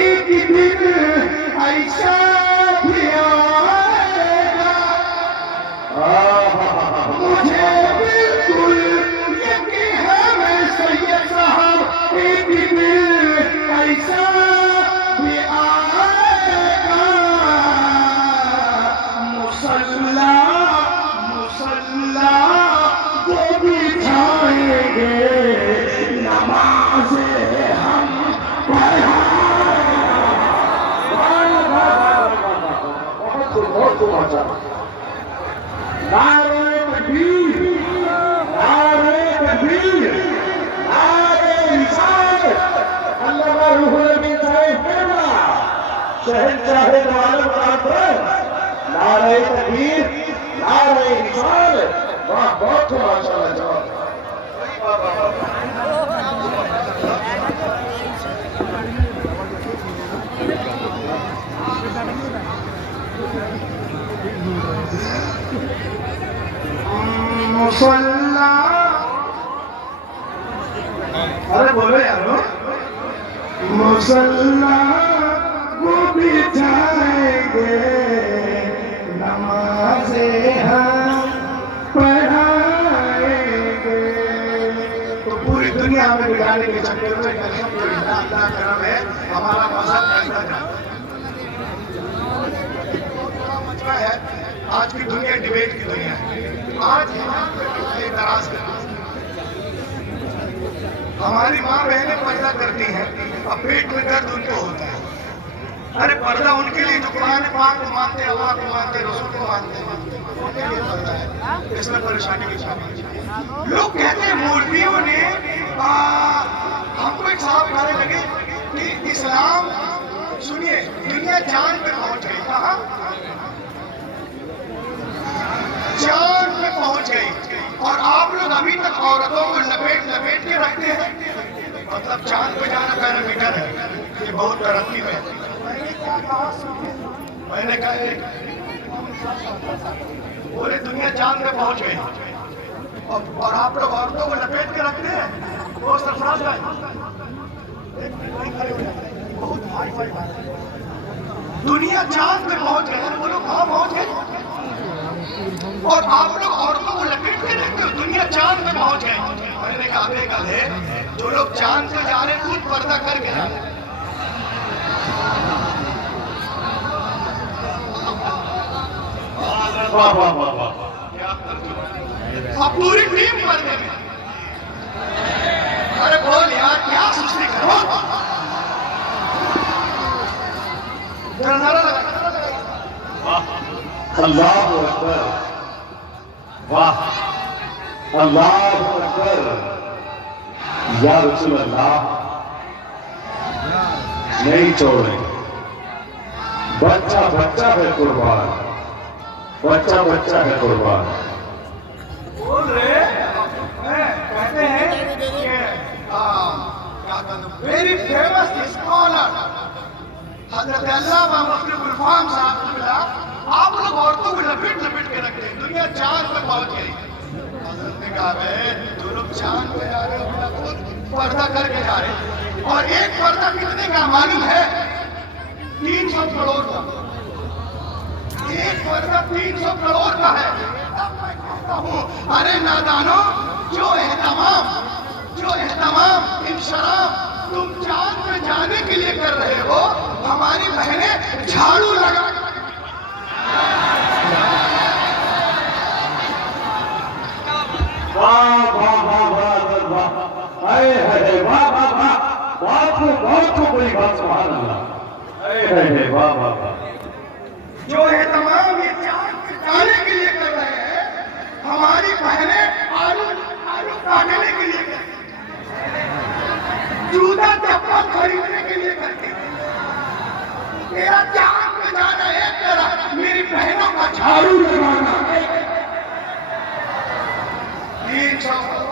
एक दिन ऐसा भी आएगा। मुझे बिल्कुल यकीन है मैं सैयद साहब एक दिन ऐसा भी आएगा। मुसल्ला मुसल्ला को बिछाएंगे, नमाज़ें हम पढ़ाएंगे। नारे तकबीर, नारे तकबीर, नारे रिसालत। अल्लामा रूहुल अमीन साहिब कहना, शहंशाह दो आलम का نعرہ تکبیر نعرہ رسالت واہ بہت ماشاءاللہ جواب مصلہ ارے بولو یارو مصلہ کو بچھائیں گے نمازیں ہم پڑھائیں گے تو پوری دنیا میں بگاڑنے کے چکر میں الحمدللہ اللہ کرم ہے ہمارا مذہب ایسا جاتا ہے آج کی دنیا ڈیبیٹ کی دنیا ہے آج اعتراض کرنا ہماری ماں بہنیں پردہ کرتی ہیں اب پیٹ میں درد ان کو ہوتا ہے ارے پردہ ان کے لیے جو قرآن پاک کو مانتے اللہ کو مانتے رسول کو مانتے ان کے لیے پردہ ہے اس میں پریشانی کی شامل لوگ کہتے ہیں مولویوں نے ہم کو ایک صاحب کہنے لگے کہ اسلام سنیے دنیا چاند پہ پہنچ گئی کہاں چاند پہ پہنچ گئی اور آپ لوگ ابھی تک عورتوں کو لپیٹ کے رکھتے ہیں مطلب چاند پہ جانا پیرامیٹر ہے یہ بہت ترقی میں میں نے کہا پوری دنیا چاند پہ پہنچ گئی اور آپ لوگ عورتوں کو لپیٹ کے رکھتے ہیں وہ سرفراز بھائی بہت ہائی فائی بات ہے دنیا چاند پہ پہنچ گئے وہ لوگ کہاں پہنچ گئے اور آپ لوگ عورتوں کو لپیٹ کے رکھتے ہو دنیا چاند پہ پہنچ گئے میں نے کہا بے گل ہے جو لوگ چاند پہ جا رہے ہیں خود پردہ کر کے جا رہے ہیں واہ واہ واہ واہ اب پوری ٹیم پردے میں ارے بول یار کیا سستی کرو نعرہ لگا اللہ اکبر واہ اللہ اکبر یا رسول اللہ نہیں چھوڑیں بچہ بچہ ہے قربان بچہ بچہ ہے قربان بول رہے کہتے ہیں کہ ویری فیمس اسکالر حضرت علامہ مفتی غلام صاحب نے ملا آپ لوگ عورتوں کو لپیٹ کے رکھتے ہیں دنیا چاند پہ پہنچ گئی حضرت نے کہا جو لوگ چاند پہ جا رہے ہیں اپنا خود پردہ کر کے جا رہے ہیں اور ایک پردہ کتنے کا معلوم ہے 300 کروڑ کا ایک پردہ 300 کروڑ کا ہے ارے نادانو جو اہتمام انشرام تم چاند پہ جانے کے لیے کر رہے ہو ہماری بہنیں جھاڑو لگا واہ واہ واہ واہ واہ اے ہے واہ واہ واہ بہت کو بڑی بات سبحان اللہ اے ہے واہ واہ واہ جو اہتمام یہ چاند پہ جانے کے لیے کر رہے ہیں ہماری بہنیں آلو کاٹنے کے لیے کرتی جوتا چپل خریدنے کے لیے کرتی میرا چاند پہ جانا ہے تیرا میری بہنوں کا جھاڑو لگانا 300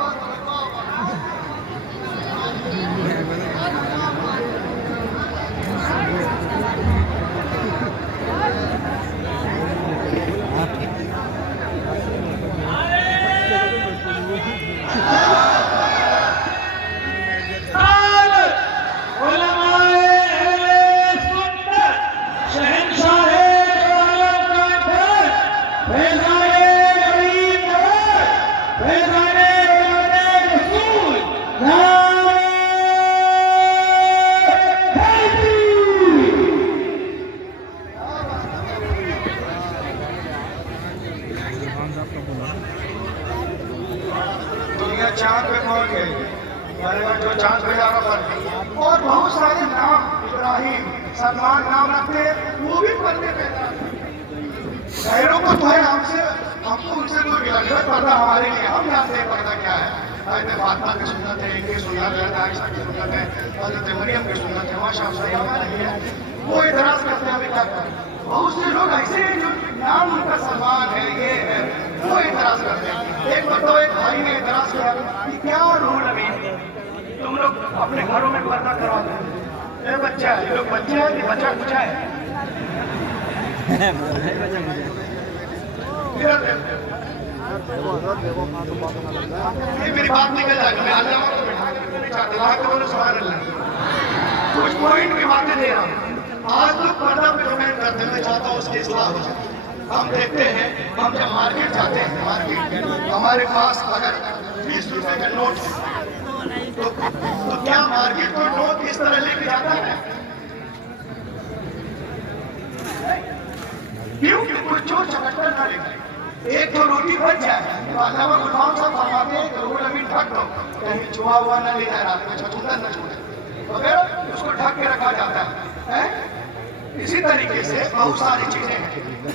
دنیا چاند پہ پہنچ گئی جو چاند پہ جانا پڑتا اور بہت سارے نام ابراہیم سلمان نام رکھتے ہیں وہ بھی پڑھتے پہ غیروں کو تو ہے ہم سے ہم کو ان سے کوئی ملا نہیں پردہ ہمارے لیے ہم جانتے ہیں پردہ کیا ہے حضرت فاطمہ کی سنت ہے ان کی سنت ہے حضرت عائشہ کی سنت ہے حضرت مریم کی سنت ہے ماشاء اللہ ہمارے لیے وہ اعتراض کرتے ہیں ہمیں کیا کریں بہت سے لوگ ایسے ہیں جو नाम उनका सलमान है, ये है, वो एतराज करते हैं। एक बार तो एक भाई ने एतराज किया कि क्या रूल अभी तुम लोग अपने घरों में पर्दा करवाते हैं, ये बच्चा है, ये लोग बच्चे हैं कि बच्चा कुचा है। ये मेरी बात निकल जाएगी, मैं अल्लाह को बैठा के नहीं चाहता, वहाँ के बोलो सुभान अल्लाह। कुछ पॉइंट की बातें दे रहा हूँ। आज लोग पर्दा पे कमेंट करते हैं, मैं चाहता हूँ उसकी इस्लाह हो जाए। हम देखते हैं, हम जब मार्केट जाते हैं, मार्केट हमारे पास अगर 20 रुपए का नोट है तो क्या मार्केट को नोट इस तरह लेके जाता है? क्यों? कोई चोर चकट्टा ना लेके एक तो रोटी बच जाए तो अल्लामा गुलाम साहब फरमाते हैं कि रोल अमीन ढक दो, कहीं चुहा हुआ ना ले जाए, रात में छछूंदर न छूटे, तो फिर उसको ढक के रखा जाता है। इसी तरीके से बहुत सारी चीजें हैं।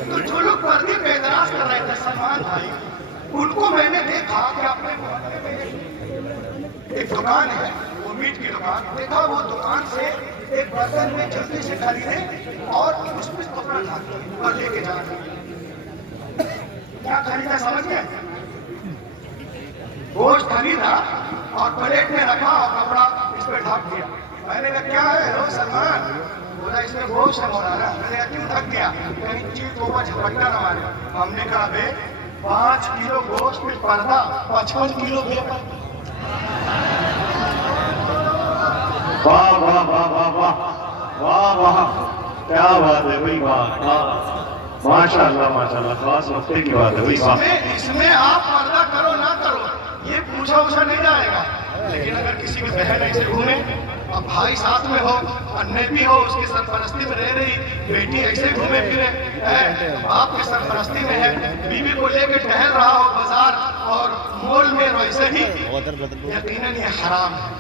तो जो लोग पर्दे पे एतराज कर रहे थे सलमान भाई, उनको मैंने देखा कि अपने मोहल्ले में एक दुकान है, वो मीट की दुकान, देखा वो दुकान से एक बर्तन में जल्दी से खरीदे और उसमें कपड़ा ढाके और लेके जाते। क्या खरीदा समझ गए? गोश्त खरीदा और प्लेट में रखा और कपड़ा इस पे ढक दिया। मैंने कहा क्या है रो सलमान? बोला इसमें गोश्त है मौलाना। मैंने कहा क्यों ढक दिया? कहीं चीज को झपट्टा ना मारे। हमने कहा बे 5 किलो गोश्त में पर्दा 55 किलो पेपर। वाह वाह वाह वाह वाह वाह वाह, क्या बात है भाई, वाह माशाल्लाह माशाल्लाह, खास वक्ते की बात है भाई। इसमें आप पर्दा करो ना करो ये पूछा उछा नहीं जाएगा, लेकिन अगर किसी की बहन ऐसे घूमे और भाई साथ में हो, अन्य भी हो, उसकी सरपरस्ती में रह रही बेटी ऐसे घूमे फिरे, आपकी सरपरस्ती में है, बीवी को लेकर टहल रहा हो बाजार और मॉल में वैसे ही, यकीनन ये हराम है।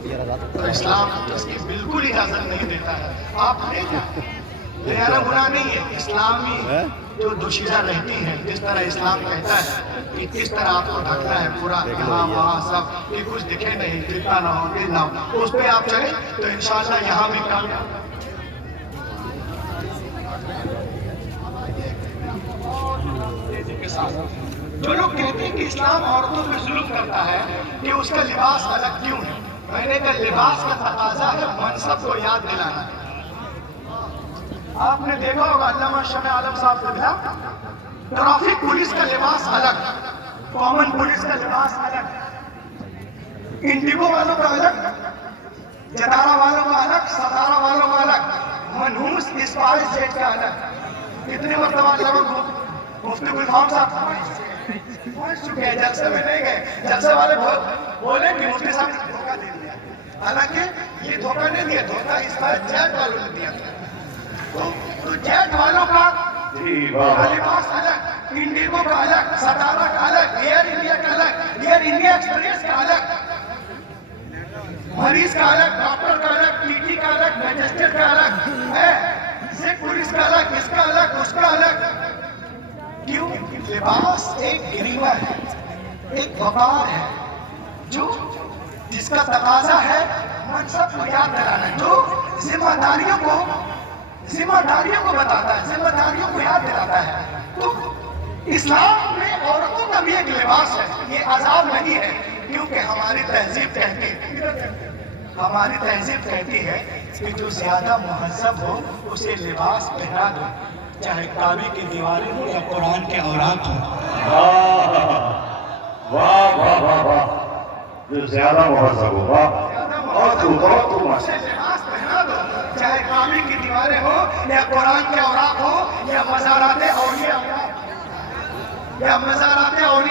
तो इस्लाम इसकी बिल्कुल इजाजत नहीं देता है। आप ले ले आना गुनाह नहीं है। इस्लामी जो दुशीजा रहती हैं, जिस तरह इस्लाम कहता है कि किस तरह आपको ढकना है पूरा, यहाँ वहाँ सब, ये कुछ दिखे नहीं, दिखता ना हो, दिल ना हो, उस पर आप चले तो इंशाल्लाह यहाँ भी कामयाब। जो लोग कहते हैं कि इस्लाम औरतों पे जुल्म करता है कि उसका लिबास अलग क्यों है, मैंने कहा लिबास का तकाजा है मनसब को याद दिलाना। आपने देखा होगा अल्लामा शमे आलम साहब का ट्रैफिक पुलिस का लिबास अलग, कॉमन पुलिस का लिबास अलग, इंडिगो वालों का अलग, जतारा वालों का अलग, सतारा वालों का अलग, मनहूस स्पाइस जेट का अलग। कितनी मरतबा अल्लामा मुफ्ती गुलफाम साहब पहुंच चुके हैं, जलसे में नहीं गए, जलसे वाले बोले कि मुफ्ती साहब ने धोखा दे दिया, हालांकि ये धोखा नहीं दिया, धोखा स्पाइस जेट वालों ने दिया था। तो जेट वालों का लिबास अलग, इंडिगो का अलग, सतारा का अलग, एयर इंडिया का अलग, एयर इंडिया एक्सप्रेस का अलग, मरीज का अलग, डॉक्टर का अलग, टीटी का अलग, मैजिस्ट्रेट का अलग है, सिख पुलिस का अलग, इसका अलग, उसका अलग। क्यों? लिबास एक गिरीमा है, एक वकार है, जो जिसका तकाजा है मनसब को याद दिलाना, जो जिम्मेदारियों को बताता है, जिम्मेदारियों को याद दिलाता है। तो इस्लाम में औरतों का भी एक लिबास है, ये आजाद नहीं है, क्योंकि हमारी तहजीब कहती है कि जो ज्यादा मुहज्जब हो उसे लिबास पहना दो, चाहे काबे की दीवारें हो या कुरान के औरात हो। वाह वाह वाह वाह, जो ज्यादा मुहज्जब हो, वाह उसे लिबास पहना दो, चाहे काबे की दीवारें हो या कुरान के औरात हो या मज़ारात औलिया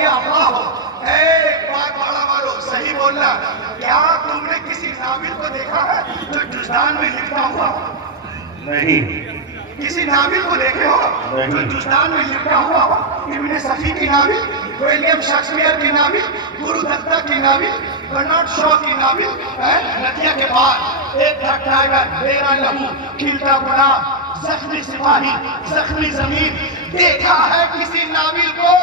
अल्लाह हो। बागवाड़ा वालों सही बोलना, क्या तुमने किसी नाविल को देखा है जो जुज़दान में लिखा हुआ? नहीं। किसी नाविल को देखे हो जो जुज़दान में लिखा हुआ? इब्ने सफी की नाविल, विलियम शेक्सपियर की नाविल, गुरु दत्ता की नाविल, बर्नार्ड शॉ की नाविल, नदिया के पार एक था टाइगर, मेरा लहू खिलता गुलाब, जख्मी सिपाही, जख्मी जमीन। देखा है किसी नाविल को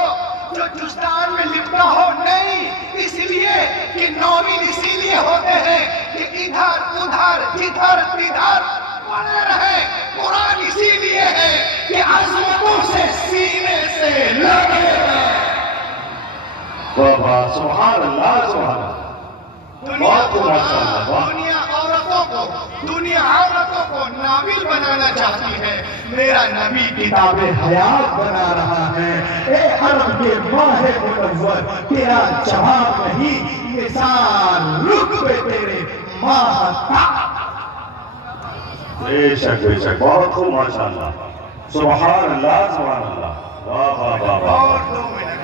जो जुज़दान में लिखता हो? नहीं, इसलिए कि नाविल इसीलिए होते हैं कि इधर उधर जिधर तिधर پڑے رہے. قرآن اسی لیے ہے کہ عظمتوں سے سینے سے لگے رہے. واہ واہ سبحان اللہ سبحان اللہ. دنیا عورتوں کو ناول بنانا چاہتی ہے. میرا نبی کتاب حیات بنا رہا ہے. اے عرب کے ماہ منور تیرا جواب نہیں مثال رخ پہ تیرے ماہ کا. بے شک بہت خوب ماشاءاللہ. سبحان اللہ سبحان اللہ. واہ واہ واہ واہ. اور دو منٹ.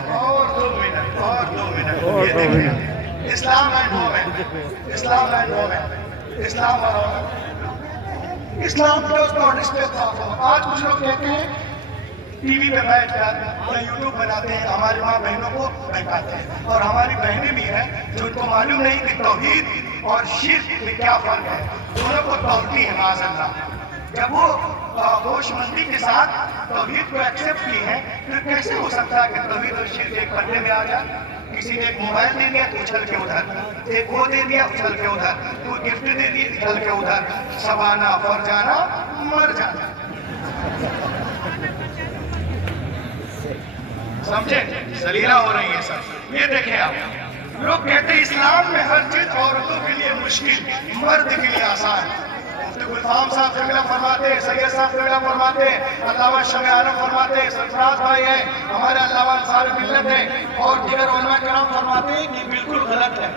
Islam and home. اسلام اور home. Islam does not respect of home. آج کچھ لوگ کہتے ہیں ٹی وی پہ بیٹھ کر یا یوٹیوب بناتے ہیں, ہماری ماں بہنوں کو بہکاتے ہیں. اور ہماری بہنیں بھی ہیں جو ان کو معلوم نہیں کہ توحید اور شرک میں کیا فرق ہے. دونوں کو توڑتی ہے معاذ اللہ. جب وہ ہوش مندی کے ساتھ توحید کو ایکسیپٹ کی ہے تو کیسے ہو سکتا ہے کہ توحید اور شرک ایک پردے میں آ جائے. کسی نے ایک موبائل دے دیا تو اچھل کے ادھر, ایک وہ دے دیا اچھل کے ادھر, کوئی گفٹ دے دی اچھل کے ادھر. سبانا فرجانا مر جانا. سمجھے ذلیلہ ہو رہی ہے سب. یہ دیکھیں آپ لوگ کہتے ہیں اسلام میں ہر چیز عورتوں کے لیے مشکل, مرد کے لیے آسان. گلفام صاحب فضلہ فرماتے, سید صاحب فضلہ فرماتے, علامہ شمع عالم فرماتے, سرفراز بھائی ہیں ہمارے علامہ انصار ملت ہیں, اور دیگر علماء کرام فرماتے ہیں کہ بالکل غلط ہے.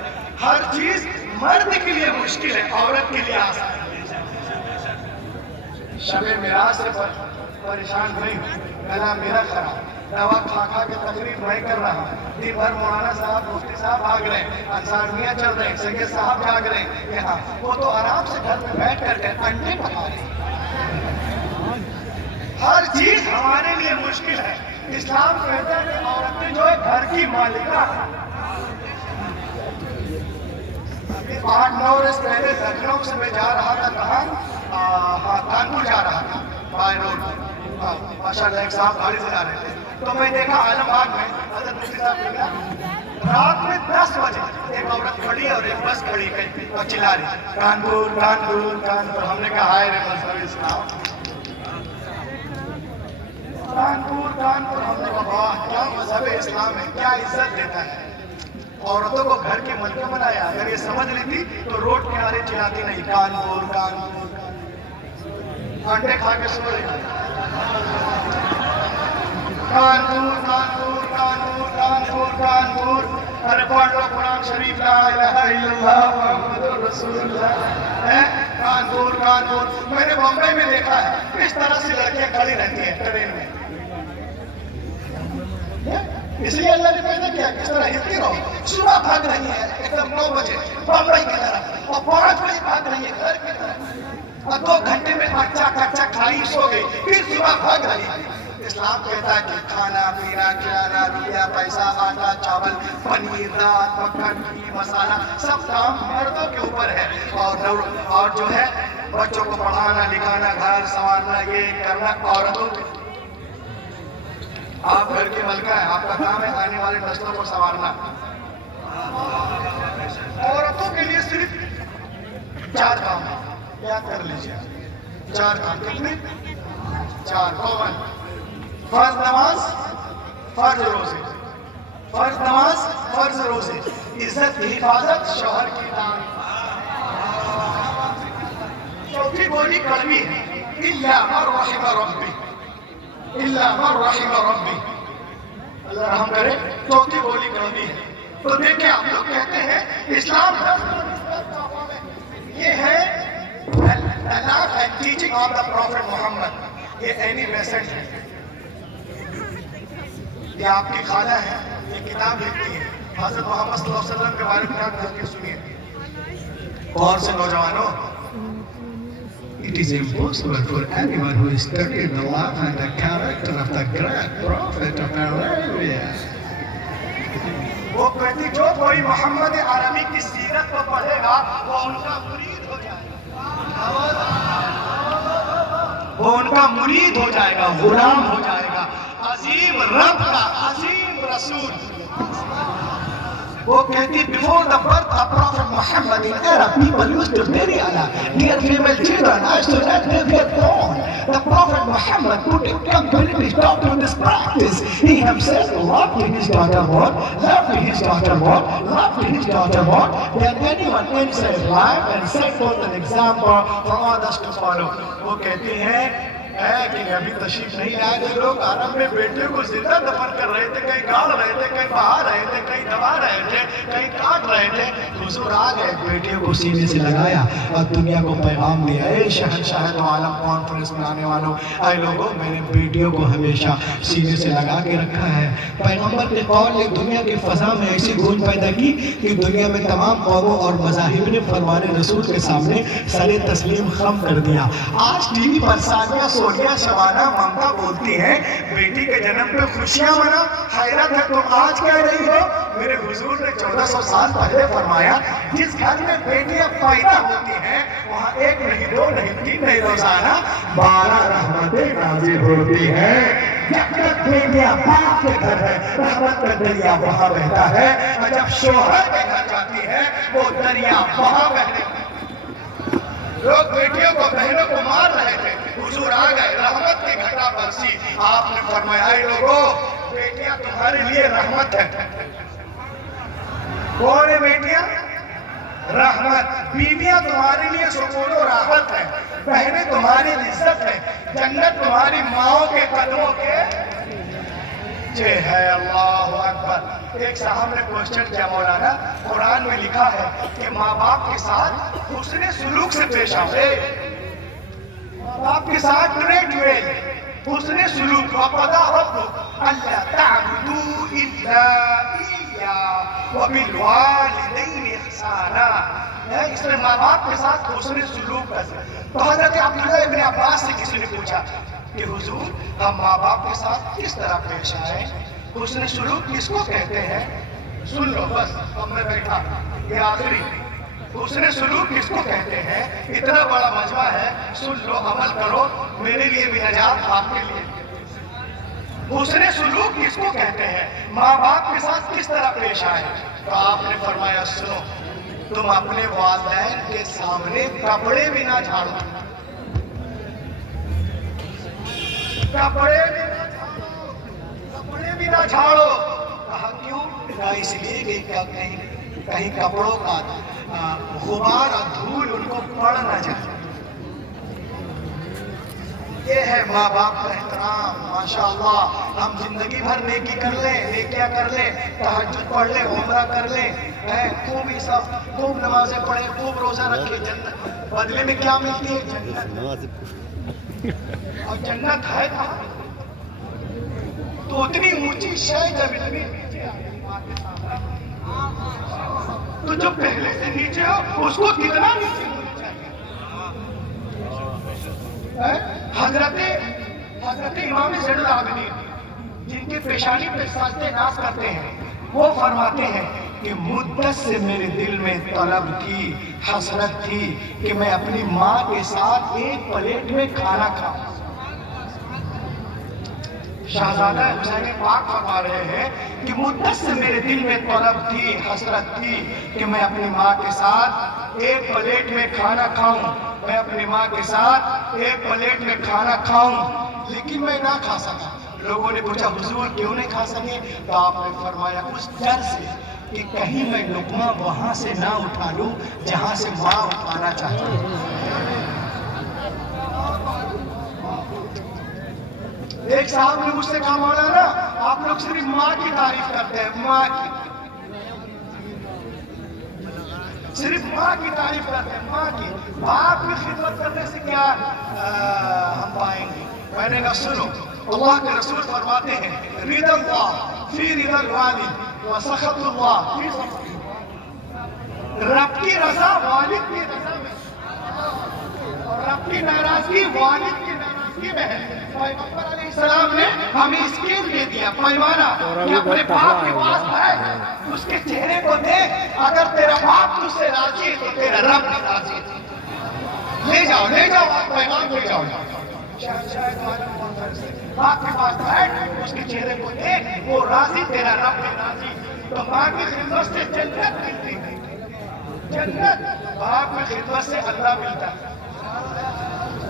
ہر چیز مرد کے لیے مشکل ہے, عورت کے لیے آسان ہے. شب معراج سے پریشان نہیں ہوں, گلا میرا خراب, دوا کھا کے تقریر میں کر رہا ہوں. دن بھر مولانا صاحب مفتی صاحب بھاگ رہے ہیں, انصاریہ چل رہے ہیں, سید صاحب جاگ رہے ہیں. یہاں وہ تو آرام سے گھر میں بیٹھ کر کے انڈے پکا رہے ہیں. ہر چیز ہمارے لیے مشکل ہے. اسلام کہتا ہے کہ عورتیں جو ہے گھر کی مالکہ ہے. 8-9 روز پہلے لکھنؤ سے میں جا رہا تھا, کہاں کانپور جا رہا تھا بائی روڈ. ماشاءاللہ ایک صاحب گاڑی سے جا رہے تھے تو میں دیکھا عالم باغ میں حضرت مفتی صاحب ملا. رات میں 10 بجے ایک عورت کھڑی اور ایک بس کھڑی گئی اور چلا رہی کانپور کانپور کانپور. ہم نے کہا ہائے رے مذہب اسلام, کانپور کانپور. ہم نے کہا واہ کیا مذہب اسلام ہے, کیا عزت دیتا ہے. عورتوں کو گھر کی ملکہ بنایا. اگر یہ سمجھ لیتی تو روڈ کنارے چلاتی نہیں کانپور کانپور. انڈے کھا کے سو رہی کانپور کانپور کانپور کانپور کانپور. ارے پڑھ لو قرآن شریف لا الہ الا اللہ محمد رسول اللہ. کانپور کانپور. میں نے بمبئی میں دیکھا ہے اس طرح سے لڑکیاں کھڑی رہتی ہیں ٹرین میں. اس لیے اللہ نے پیدا کیا کس طرح ہلتی رہو. صبح بھاگ رہی ہے ایک دم 9 بجے بمبئی کی طرف, اور 5 بجے بھاگ رہی ہے گھر کی طرف, اور 2 گھنٹے میں اچھا کچا کھائی سو گئی, پھر صبح بھاگ رہی ہے. اسلام کہتا ہے کہ کھانا پینا کھلانا روپیہ پیسہ آٹا چاول پنیر دال مکھن گھی مسالہ سب کام مردوں کے اوپر ہے. اور جو ہے بچوں کو پڑھانا لکھانا گھر سنوارنا یہ کرنا عورتوں کے. آپ گھر کے ملکہ ہیں, آپ کا کام ہے آنے والے نسلوں کو سنوارنا. عورتوں کے لیے صرف 4 کام یاد کر لیجیے. 4 کام کتنے؟ 4 کامن. فرض نماز فرض روزے, فرض نماز فرض روزے, عزت کی حفاظت, شوہر کی دان. چوتھی بولی کڑوی ہے, الا من رحم ربی, الا من رحم ربی. اللہ رحم کرے. چوتھی بولی کڑوی ہے. تو دیکھیں آپ لوگ کہتے ہیں اسلام یہ ہے Allah and teaching of the prophet Muhammad. یہ اینی بیسنٹ ہے, یہ آپ کی خالہ ہے, یہ کتاب لکھتی ہے حضرت محمد صلی اللہ علیہ وسلم کے بارے میں یاد کر کے سنیے. اور سے نوجوانوں, it is impossible for anyone who has studied the life and the character of the great prophet of Arabia. وہ کہتی جو کوئی محمد عربی کی سیرت کو پڑھے گا وہ ان کا مرید ہو جائے گا, وہ ان کا مرید ہو جائے گا, غلام ہو جائے گا. عظیم رب کا عظیم رسول وہ کہتی before the birth of Prophet Muhammad in Arab people used to bury their female children as soon as they were born. The Prophet Muhammad put a complete stop to this practice. He himself loved his daughter more, loved his daughter more, loved his daughter more than anyone else in his life, and set forth an example for others to follow. وہ کہتی ہیں کہ ابھی تشریف نہیں آئے تھے لوگ عرب میں بیٹے کو زندہ دفن کر رہے تھے, کہیں گاڑ رہے تھے, کہیں بہا رہے تھے, کہیں دبا رہے تھے, کہیں کاٹ رہے تھے. حضور آ گئے, بیٹے کو سینے سے لگایا اور دنیا کو پیغام دیا, اے شہنشاہ دو عالم کانفرنس میں آنے والوں, اے لوگوں میں نے بیٹیوں کو ہمیشہ سینے سے لگا کے رکھا ہے. پیغمبر کے قول نے دنیا کی فضا میں ایسی گونج پیدا کی کہ دنیا میں تمام قوموں اور مذاہب نے فرمان رسول کے سامنے سر تسلیم خم کر دیا. آج ٹی وی پر ثانیہ سونیا شبانہ ممتا بولتی ہیں بیٹی کے جنم پہ خوشیاں منا, حیرت ہے تم آج کہہ رہی ہو. میرے حضور نے 1400 سال پہلے فرمایا جس گھر میں بیٹیاں پیدا ہوتی ہیں وہاں ایک نہیں, دو نہیں, تین نہیں, روزانہ 12 رحمتیں نازل ہوتی ہیں. جب تک بیٹیاں باپ کے گھر ہے رحمت کا دریا وہاں بہتا ہے, اور جب شوہر کے گھر جاتی ہے وہ دریا وہاں بہنے. لوگ بیٹیوں کو بہنوں کو مار رہے تھے, حضور آ گئے, رحمت کی گھٹا برسی. آپ نے فرمایا اے لوگوں بیٹیاں تمہارے لیے رحمت ہے. کون ہے بیٹیاں؟ رحمت. بیویاں تمہارے لیے سکون و راحت ہے, بہنیں تمہاری عزت ہے, جنت تمہاری ماؤں کے قدموں کے نیچے ہے. اللہ اکبر. ایک صاحب نے کوشچن کیا, مولانا قرآن میں لکھا ہے کہ ماں باپ کے ساتھ حسن سلوک سے پیش آؤ. ماں باپ کے ساتھ ٹریٹ ویل, حسن سلوک. وَقَضَىٰ رَبُّكَ أَلَّا تَعْبُدُوا إِلَّا إِيَّاهُ وَبِالْوَالِدَيْنِ إِحْسَانًا. اس میں ماں باپ کے ساتھ حسن سلوک کرتے. تو حضرت عبداللہ ابن عباس سے کسی نے پوچھا کہ حضور ہم ماں باپ کے ساتھ کس طرح پیش آئیں, حسن سلوک کس کو کہتے ہیں؟ سن لو بس, اب میں بیٹھا, یہ آخری. حسن سلوک کس کو کہتے ہیں؟ اتنا بڑا مجمع ہے, سن لو, عمل کرو, میرے لیے بھی نجات, آپ کے لیے. حسن سلوک کس کو کہتے ہیں؟ ماں باپ کے ساتھ کس طرح پیش آئے؟ تو آپ نے فرمایا سنو, تم اپنے والدین کے سامنے کپڑے بھی نہ جھاڑو, کپڑے بھی نہ جھاڑو. کہا کیوں؟ کہا اس لیے کہ کہیں کپڑوں کا غبار اور دھول ان کو پڑ نہ جائے. یہ ہے ماں باپ کا احترام. ماشاءاللہ ہم زندگی بھر نیکی کر لیں, نیکیاں کر لیں, تہجد پڑھ لیں, عمرہ کر لیں, خوب ہی سب, خوب نمازیں پڑھیں, خوب روزہ رکھیں, جنت بدلے میں کیا ملتی ہے؟ جنت. اور جنت ہے کہاں؟ تو اتنی اونچی شے جب اتنی نیچے آئی ماں کے سامنے, تو جو پہلے سے نیچے ہو اس کو کتنا نیچے ہونا چاہیے. حضرت امام زین العابدین جن کے پیشانی پہ سجدے ناز کرتے ہیں, وہ فرماتے ہیں کہ مدت سے میرے دل میں طلب تھی, حسرت تھی کہ میں اپنی ماں کے ساتھ ایک پلیٹ میں کھانا کھاؤں. شہزادہ حسین پاک فرما رہے ہیں کہ مدت سے میرے دل میں طلب تھی, حسرت تھی کہ میں اپنی ماں کے ساتھ ایک پلیٹ میں کھانا کھاؤں, میں اپنی ماں کے ساتھ ایک پلیٹ میں کھانا کھاؤں, لیکن میں نہ کھا سکا. لوگوں نے پوچھا حضور کیوں نہیں کھا سکے؟ تو آپ نے فرمایا اس ڈر سے کہ کہیں میں لقمہ وہاں سے نہ اٹھا لوں جہاں سے ماں اٹھانا چاہتی ہے. ایک صاحب نے مجھ سے کہا مولانا آپ لوگ صرف ماں کی تعریف کرتے ہیں, ماں کی, صرف ماں کی تعریف کرتے ہیں, ماں کی. باپ کی خدمت کرنے سے کیا ہم پائیں گے؟ میں نے کہا سنو, اللہ کے رسول فرماتے ہیں رضا اللہ فی رضا الوالد و سخط اللہ فی سخط اللہ. رب کی رضا والد کی رضا میں, اور رب کی ناراضگی والد کی ناراضگی میں ہے. پیغمبر علیہ السلام نے ہمیں اسکیل دے دیا, پیمانہ, کہ اپنے باپ کے پاس ہے, اس کے چہرے کو دیکھ, اگر تیرا باپ تجھ سے راضی ہے تو تیرا رب بھی راضی ہے. لے جاؤ, لے جاؤ, پیغام لے جاؤ. باپ کے پاس بیٹھ, اس کے چہرے کو دیکھ, وہ راضی, تیرا رب بھی راضی. تو ماں کی خدمت سے جنت ملتی ہے، جنت باپ کی خدمت سے اللہ ملتا ہے۔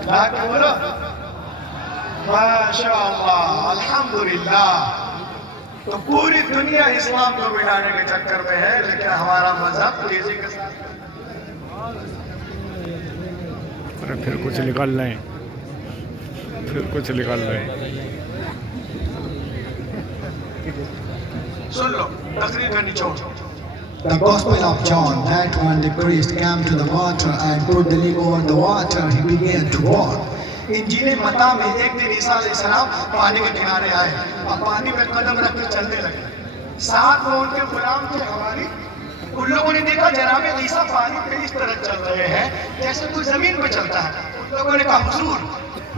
لا کے بولو ماشاءاللہ الحمدللہ۔ تو پوری دنیا اسلام کو مٹانے کے چکر میں ہے، لیکن ہمارا مذہب تیزی کے ساتھ پھر کچھ نکال رہے ہیں، پھر کچھ نکال رہے ہیں۔ سن لو تقریر کا نچوڑ۔ The Gospel of John, that when the priest came to the water and put the lid over the water, he began to walk. انجیل متی میں ایک دن عیسیٰ علیہ السلام پانی کے کنارے آئے اور پانی میں قدم رکھ کے چلنے لگے۔ ساتھ وہ ان کے غلام تھے حواری، ان لوگوں نے دیکھا جناب عیسیٰ پانی پہ اس طرح چل رہے ہیں جیسے کوئی زمین پہ چلتا ہے۔ ان لوگوں نے کہا حضور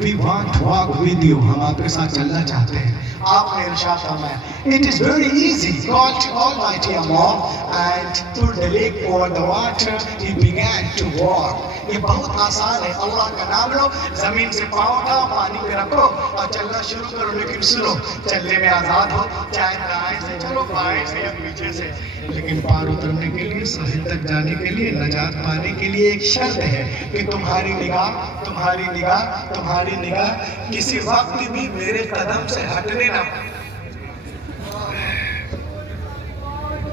We want to walk with you. ہم آپ کے ساتھ چلنا چاہتے ہیں۔ آپ نے ارشاد فرمایا It is very easy. God Almighty Allah and put the lid over the water, he began to walk. یہ بہت آسان ہے، اللہ کا نام لو، زمین سے پاؤں اٹھاؤ، پانی پہ رکھو اور چلنا شروع کرو۔ لیکن سنو، چلنے میں آزاد ہو، چاہے دائیں سے چلو، بائیں سے یا پیچھے سے، لیکن پار اترنے کے لیے، ساحل تک جانے کے لیے، نجات پانے کے لیے ایک شرط ہے کہ تمہاری نگاہ کسی وقت بھی میرے قدم سے ہٹنے نہ۔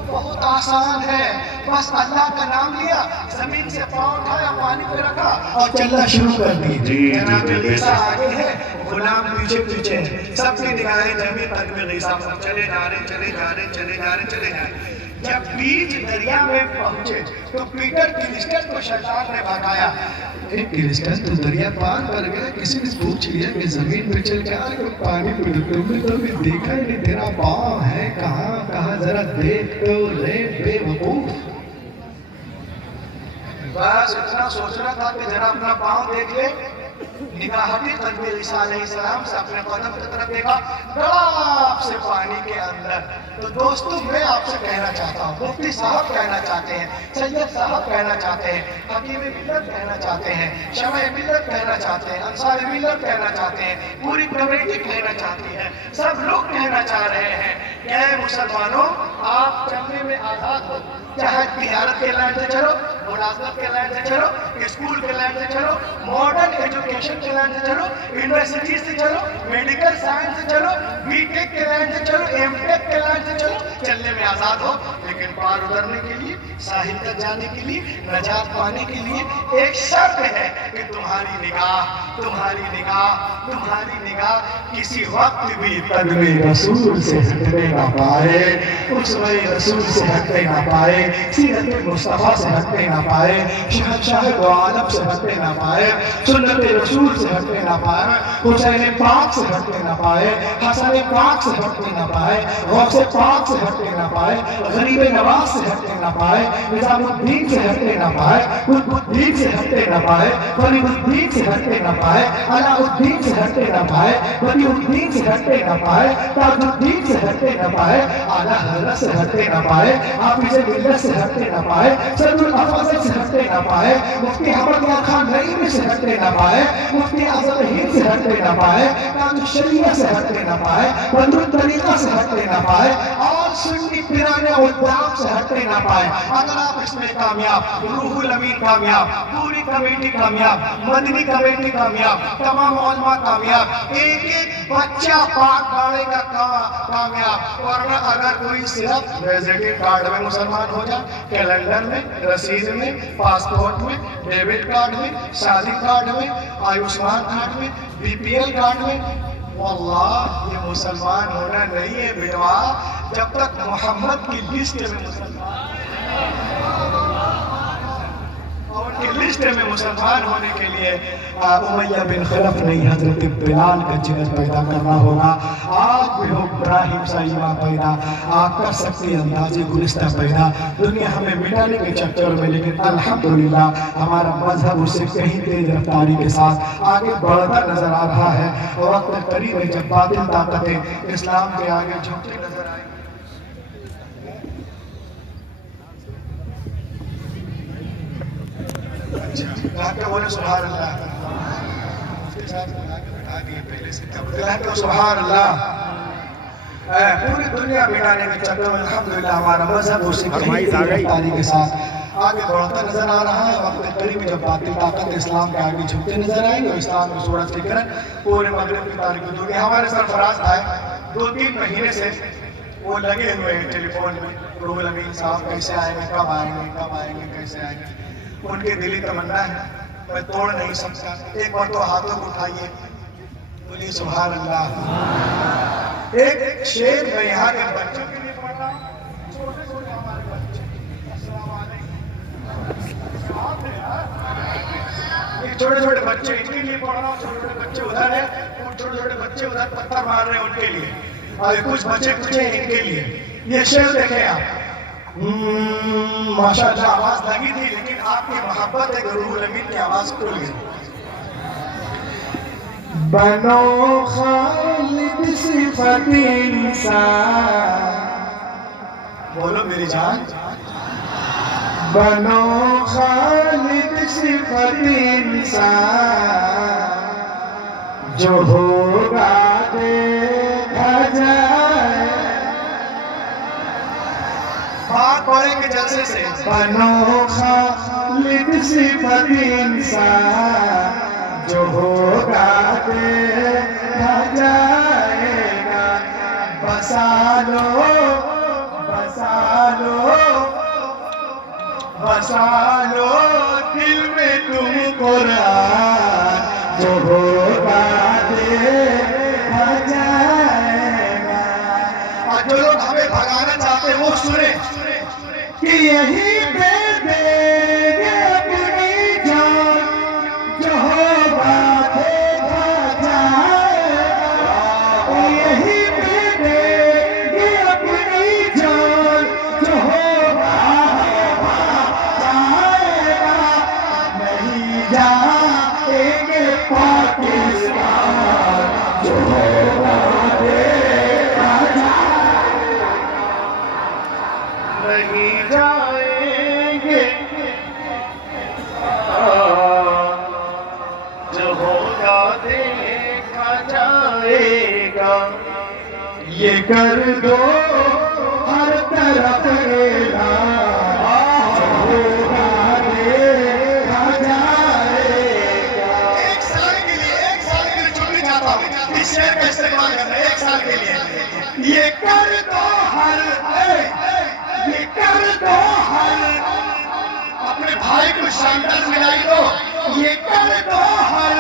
بہت آسان ہے، بس اللہ کا نام لیا، زمین سے پاؤں اٹھایا، پانی پہ رکھا اور چلنا شروع کر دی۔ جناب عیسیٰ آگے ہے، غلام پیچھے پیچھے ہے، سب کی نگاہیں جمی قدم عیسیٰ پر، چلے جا رہے۔ جب بیچ دریا میں پہنچے تو پیٹر کلسٹر کو شیطان نے بھگایا۔ کرسٹن تو دریا پار کر گیا، کسی نے پوچھ لیا کہ زمین پہ چل کے آئے کہ پانی پہ تم نے تو ابھی دیکھا ہی نہیں، تیرا پاؤں ہے کہاں ذرا دیکھ تو لے بے وقوف۔ بس اتنا سوچنا تھا کہ ذرا اپنا پاؤں دیکھ لے، نگاہ ہٹی قدم عیسیٰ علیہ السلام سے، اپنے قدم کی طرف دیکھا، گڑاب سے پانی کے اندر۔ تو دوستو میں آپ سے کہنا چاہتا ہوں، مفتی صاحب کہنا چاہتے ہیں، سید صاحب کہنا چاہتے ہیں، حکیم ملت کہنا چاہتے ہیں، شمع ملت کہنا چاہتے ہیں، انصار ملت کہنا چاہتے ہیں، پوری کمیٹی کہنا چاہتی ہے، سب لوگ کہنا چاہ رہے ہیں کہ اے مسلمانوں، آپ چلنے میں آزاد ہو، چاہے تجارت کے لائن سے چلو، ملازمت کے لائن سے چلو، اسکول کے لائن سے چلو، ماڈرن ایجوکیشن کے لائن سے چلو، یونیورسٹی سے چلو، میڈیکل سائنس سے چلو، بی ٹیک کے لائن سے چلو، ایم ٹیک کے لائن سے چلو، چلنے میں آزاد ہو، لیکن پار اترنے کے لیے، ساحل تک جانے کے لیے، نجات پانے کے لیے ایک شرط ہے کہ تمہاری نگاہ کسی وقت بھی قدم رسول سے ہٹنے نہ پائے، اسوہ رسول سے ہٹنے نہ پائے، سیرت مصطفیٰ سے ہٹنے نہ پائے، شہنشاہ دو عالم سے ہٹنے نہ پائے، سنت رسول سے ہٹنے نہ پائے، حسین پاک سے ہٹنے نہ پائے، حسن پاک سے ہٹنے نہ پائے، غوث پاک سے ہٹنے نہ پائے، غریب نواز سے ہٹنے نہ پائے، نظام الدین سے ہٹنے نہ پائے، قطب الدین سے ہٹنے نہ پائے، فرید الدین سے ہٹنے نہ پائے، علاء الدین سے ہٹنے نہ پائے، ولی الدین سے ہٹنے نہ پائے، تاج الدین سے ہٹنے نہ پائے، اعلیٰ حضرت سے ہٹنے نہ پائے، حافظ ملت سے ہٹنے نہ پائے، سید الافاضل سے ہٹنے نہ پائے، مفتی احمد یار خان نعیمی سے ہٹنے نہ پائے، مفتی اعظم ہند سے ہٹنے نہ پائے، تاج الشریعہ سے ہٹنے نہ پائے، بدر الطریقہ سے ہٹنے نہ پائے، اور سنی پیرانے الدام سے ہٹنے نہ پائے۔ اگر آپ اس میں کامیاب، روح الامین کامیاب، پوری کمیٹی کامیاب، مدنی کمیٹی کامیاب، تمام علماء کامیاب، ایک بچہ پاک باڑے کا کامیاب، ورنہ اگر کوئی صرف ویزٹنگ کارڈ میں مسلمان ہو جائے، کیلنڈر میں، رسید میں، پاسپورٹ میں، ڈیبٹ کارڈ میں، شادی کارڈ میں، آیوشمان کارڈ میں، بی پی ایل کارڈ میں، واللہ یہ مسلمان ہونا نہیں ہے بیٹوا، جب تک محمد کی لسٹ میں مسلمان اور ان کی لسٹ میں مسلمان ہونے کے لیے امیہ بن خلف نہیں، حضرت بلال کا جگر پیدا کرنا ہوگا۔ آج بھی ہو ابراہیم سا ایمان پیدا، آپ کر سکتے انداز گلستہ پیدا، دنیا ہمیں مٹانے کے چکر میں، لیکن الحمدللہ ہمارا مذہب اس سے کہیں تیز رفتاری کے ساتھ آگے بڑھتا نظر آ رہا ہے۔ وقت قریب ہے جب باطل طاقتیں اسلام کے آگے جھکتے نظر آئیں۔ کہاں کہ بولے سبحان اللہ، مفتی صاحب بنا کے بٹھا دیے پہلے سے، کہاں کہ سبحان اللہ۔ पूरी दुनिया मिटाने के चक्कर में अल्हम्दुलिल्लाह हमारा मजहब उसी फरमाइश आ गई। गिरफ्तारी के साथ आगे बढ़ता नजर आ रहा है। वक्त करीब जब बातिल ताकत इस्लाम के आगे झुकते नजर आएंगे और इस्लाम की सूरज की किरण पूरे मगरिब की तारीकी दूर। हमारे सरफराज भाई 2-3 महीने से वो लगे हुए हैं टेलीफोन में, रूहुल अमीन साहब कैसे आएंगे, कब आएंगे, कब आएंगे, कैसे आएंगे। उनकी दिली तमन्ना है, मैं तोड़ नहीं सकता। एक बार तो हाथों को उठाइए, बोलिए सुभान अल्लाह। एक शेर मैं यहाँ के बच्चों के लिए पढ़ रहा हूँ, छोटे छोटे हमारे बच्चे। अस्सलाम वालेकुम। ये छोटे छोटे बच्चे इनके लिए पढ़ रहा हूँ। छोटे छोटे बच्चे उधर है, और छोटे छोटे बच्चे उधर पत्थर मार रहे हैं उनके लिए, और कुछ बच्चे कुछ हैं इनके लिए। ये शेर देखें आप। माशाअल्लाह आवाज लगी थी, लेकिन आपकी मोहब्बत है कि रूहुल अमीन की आवाज खुल गई। बनो खालिद सिफत इंसान, बोलो मेरी जान। बनो खालिद सिफत इंसान, जो होगा देखा जाए। बात पढ़ेंगे जलसे से। बनो खालिद सिफत इंसान, जो होगा देखा जाएगा। बसा लो, बसा लो, बसा लो दिल में तुम कुरान, जो होगा देखा जाएगा। और जो लोग हमें भगाना चाहते हैं वो सुने कि यही पे देंगे अपनी जान, जो होगा देखा जाएगा। यही पे देंगे अपनी जान, जो होगा देखा जाएगा। नहीं जाएंगे पाकिस्तान, जो होगा देखा जाएगा। नहीं जाएंगे, जो होगा देखा जाएगा। ये कर दो हर तरफ ऐलान, जो होगा देखा जाएगा। एक साल के लिए छुट्टी चाहता हूँ। इस शेर का इस्तेमाल करना 1 साल के लिए। ये कर दो हर, ये कर दो हर, अपने भाई को शानदार मिलाई दो। ये कर दो हर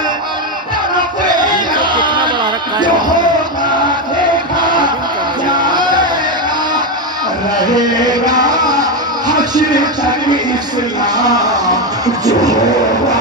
तरफ ऐलान, जो होगा देखा जाएगा। रहेगा हश्र तक इस्लाम, जो होगा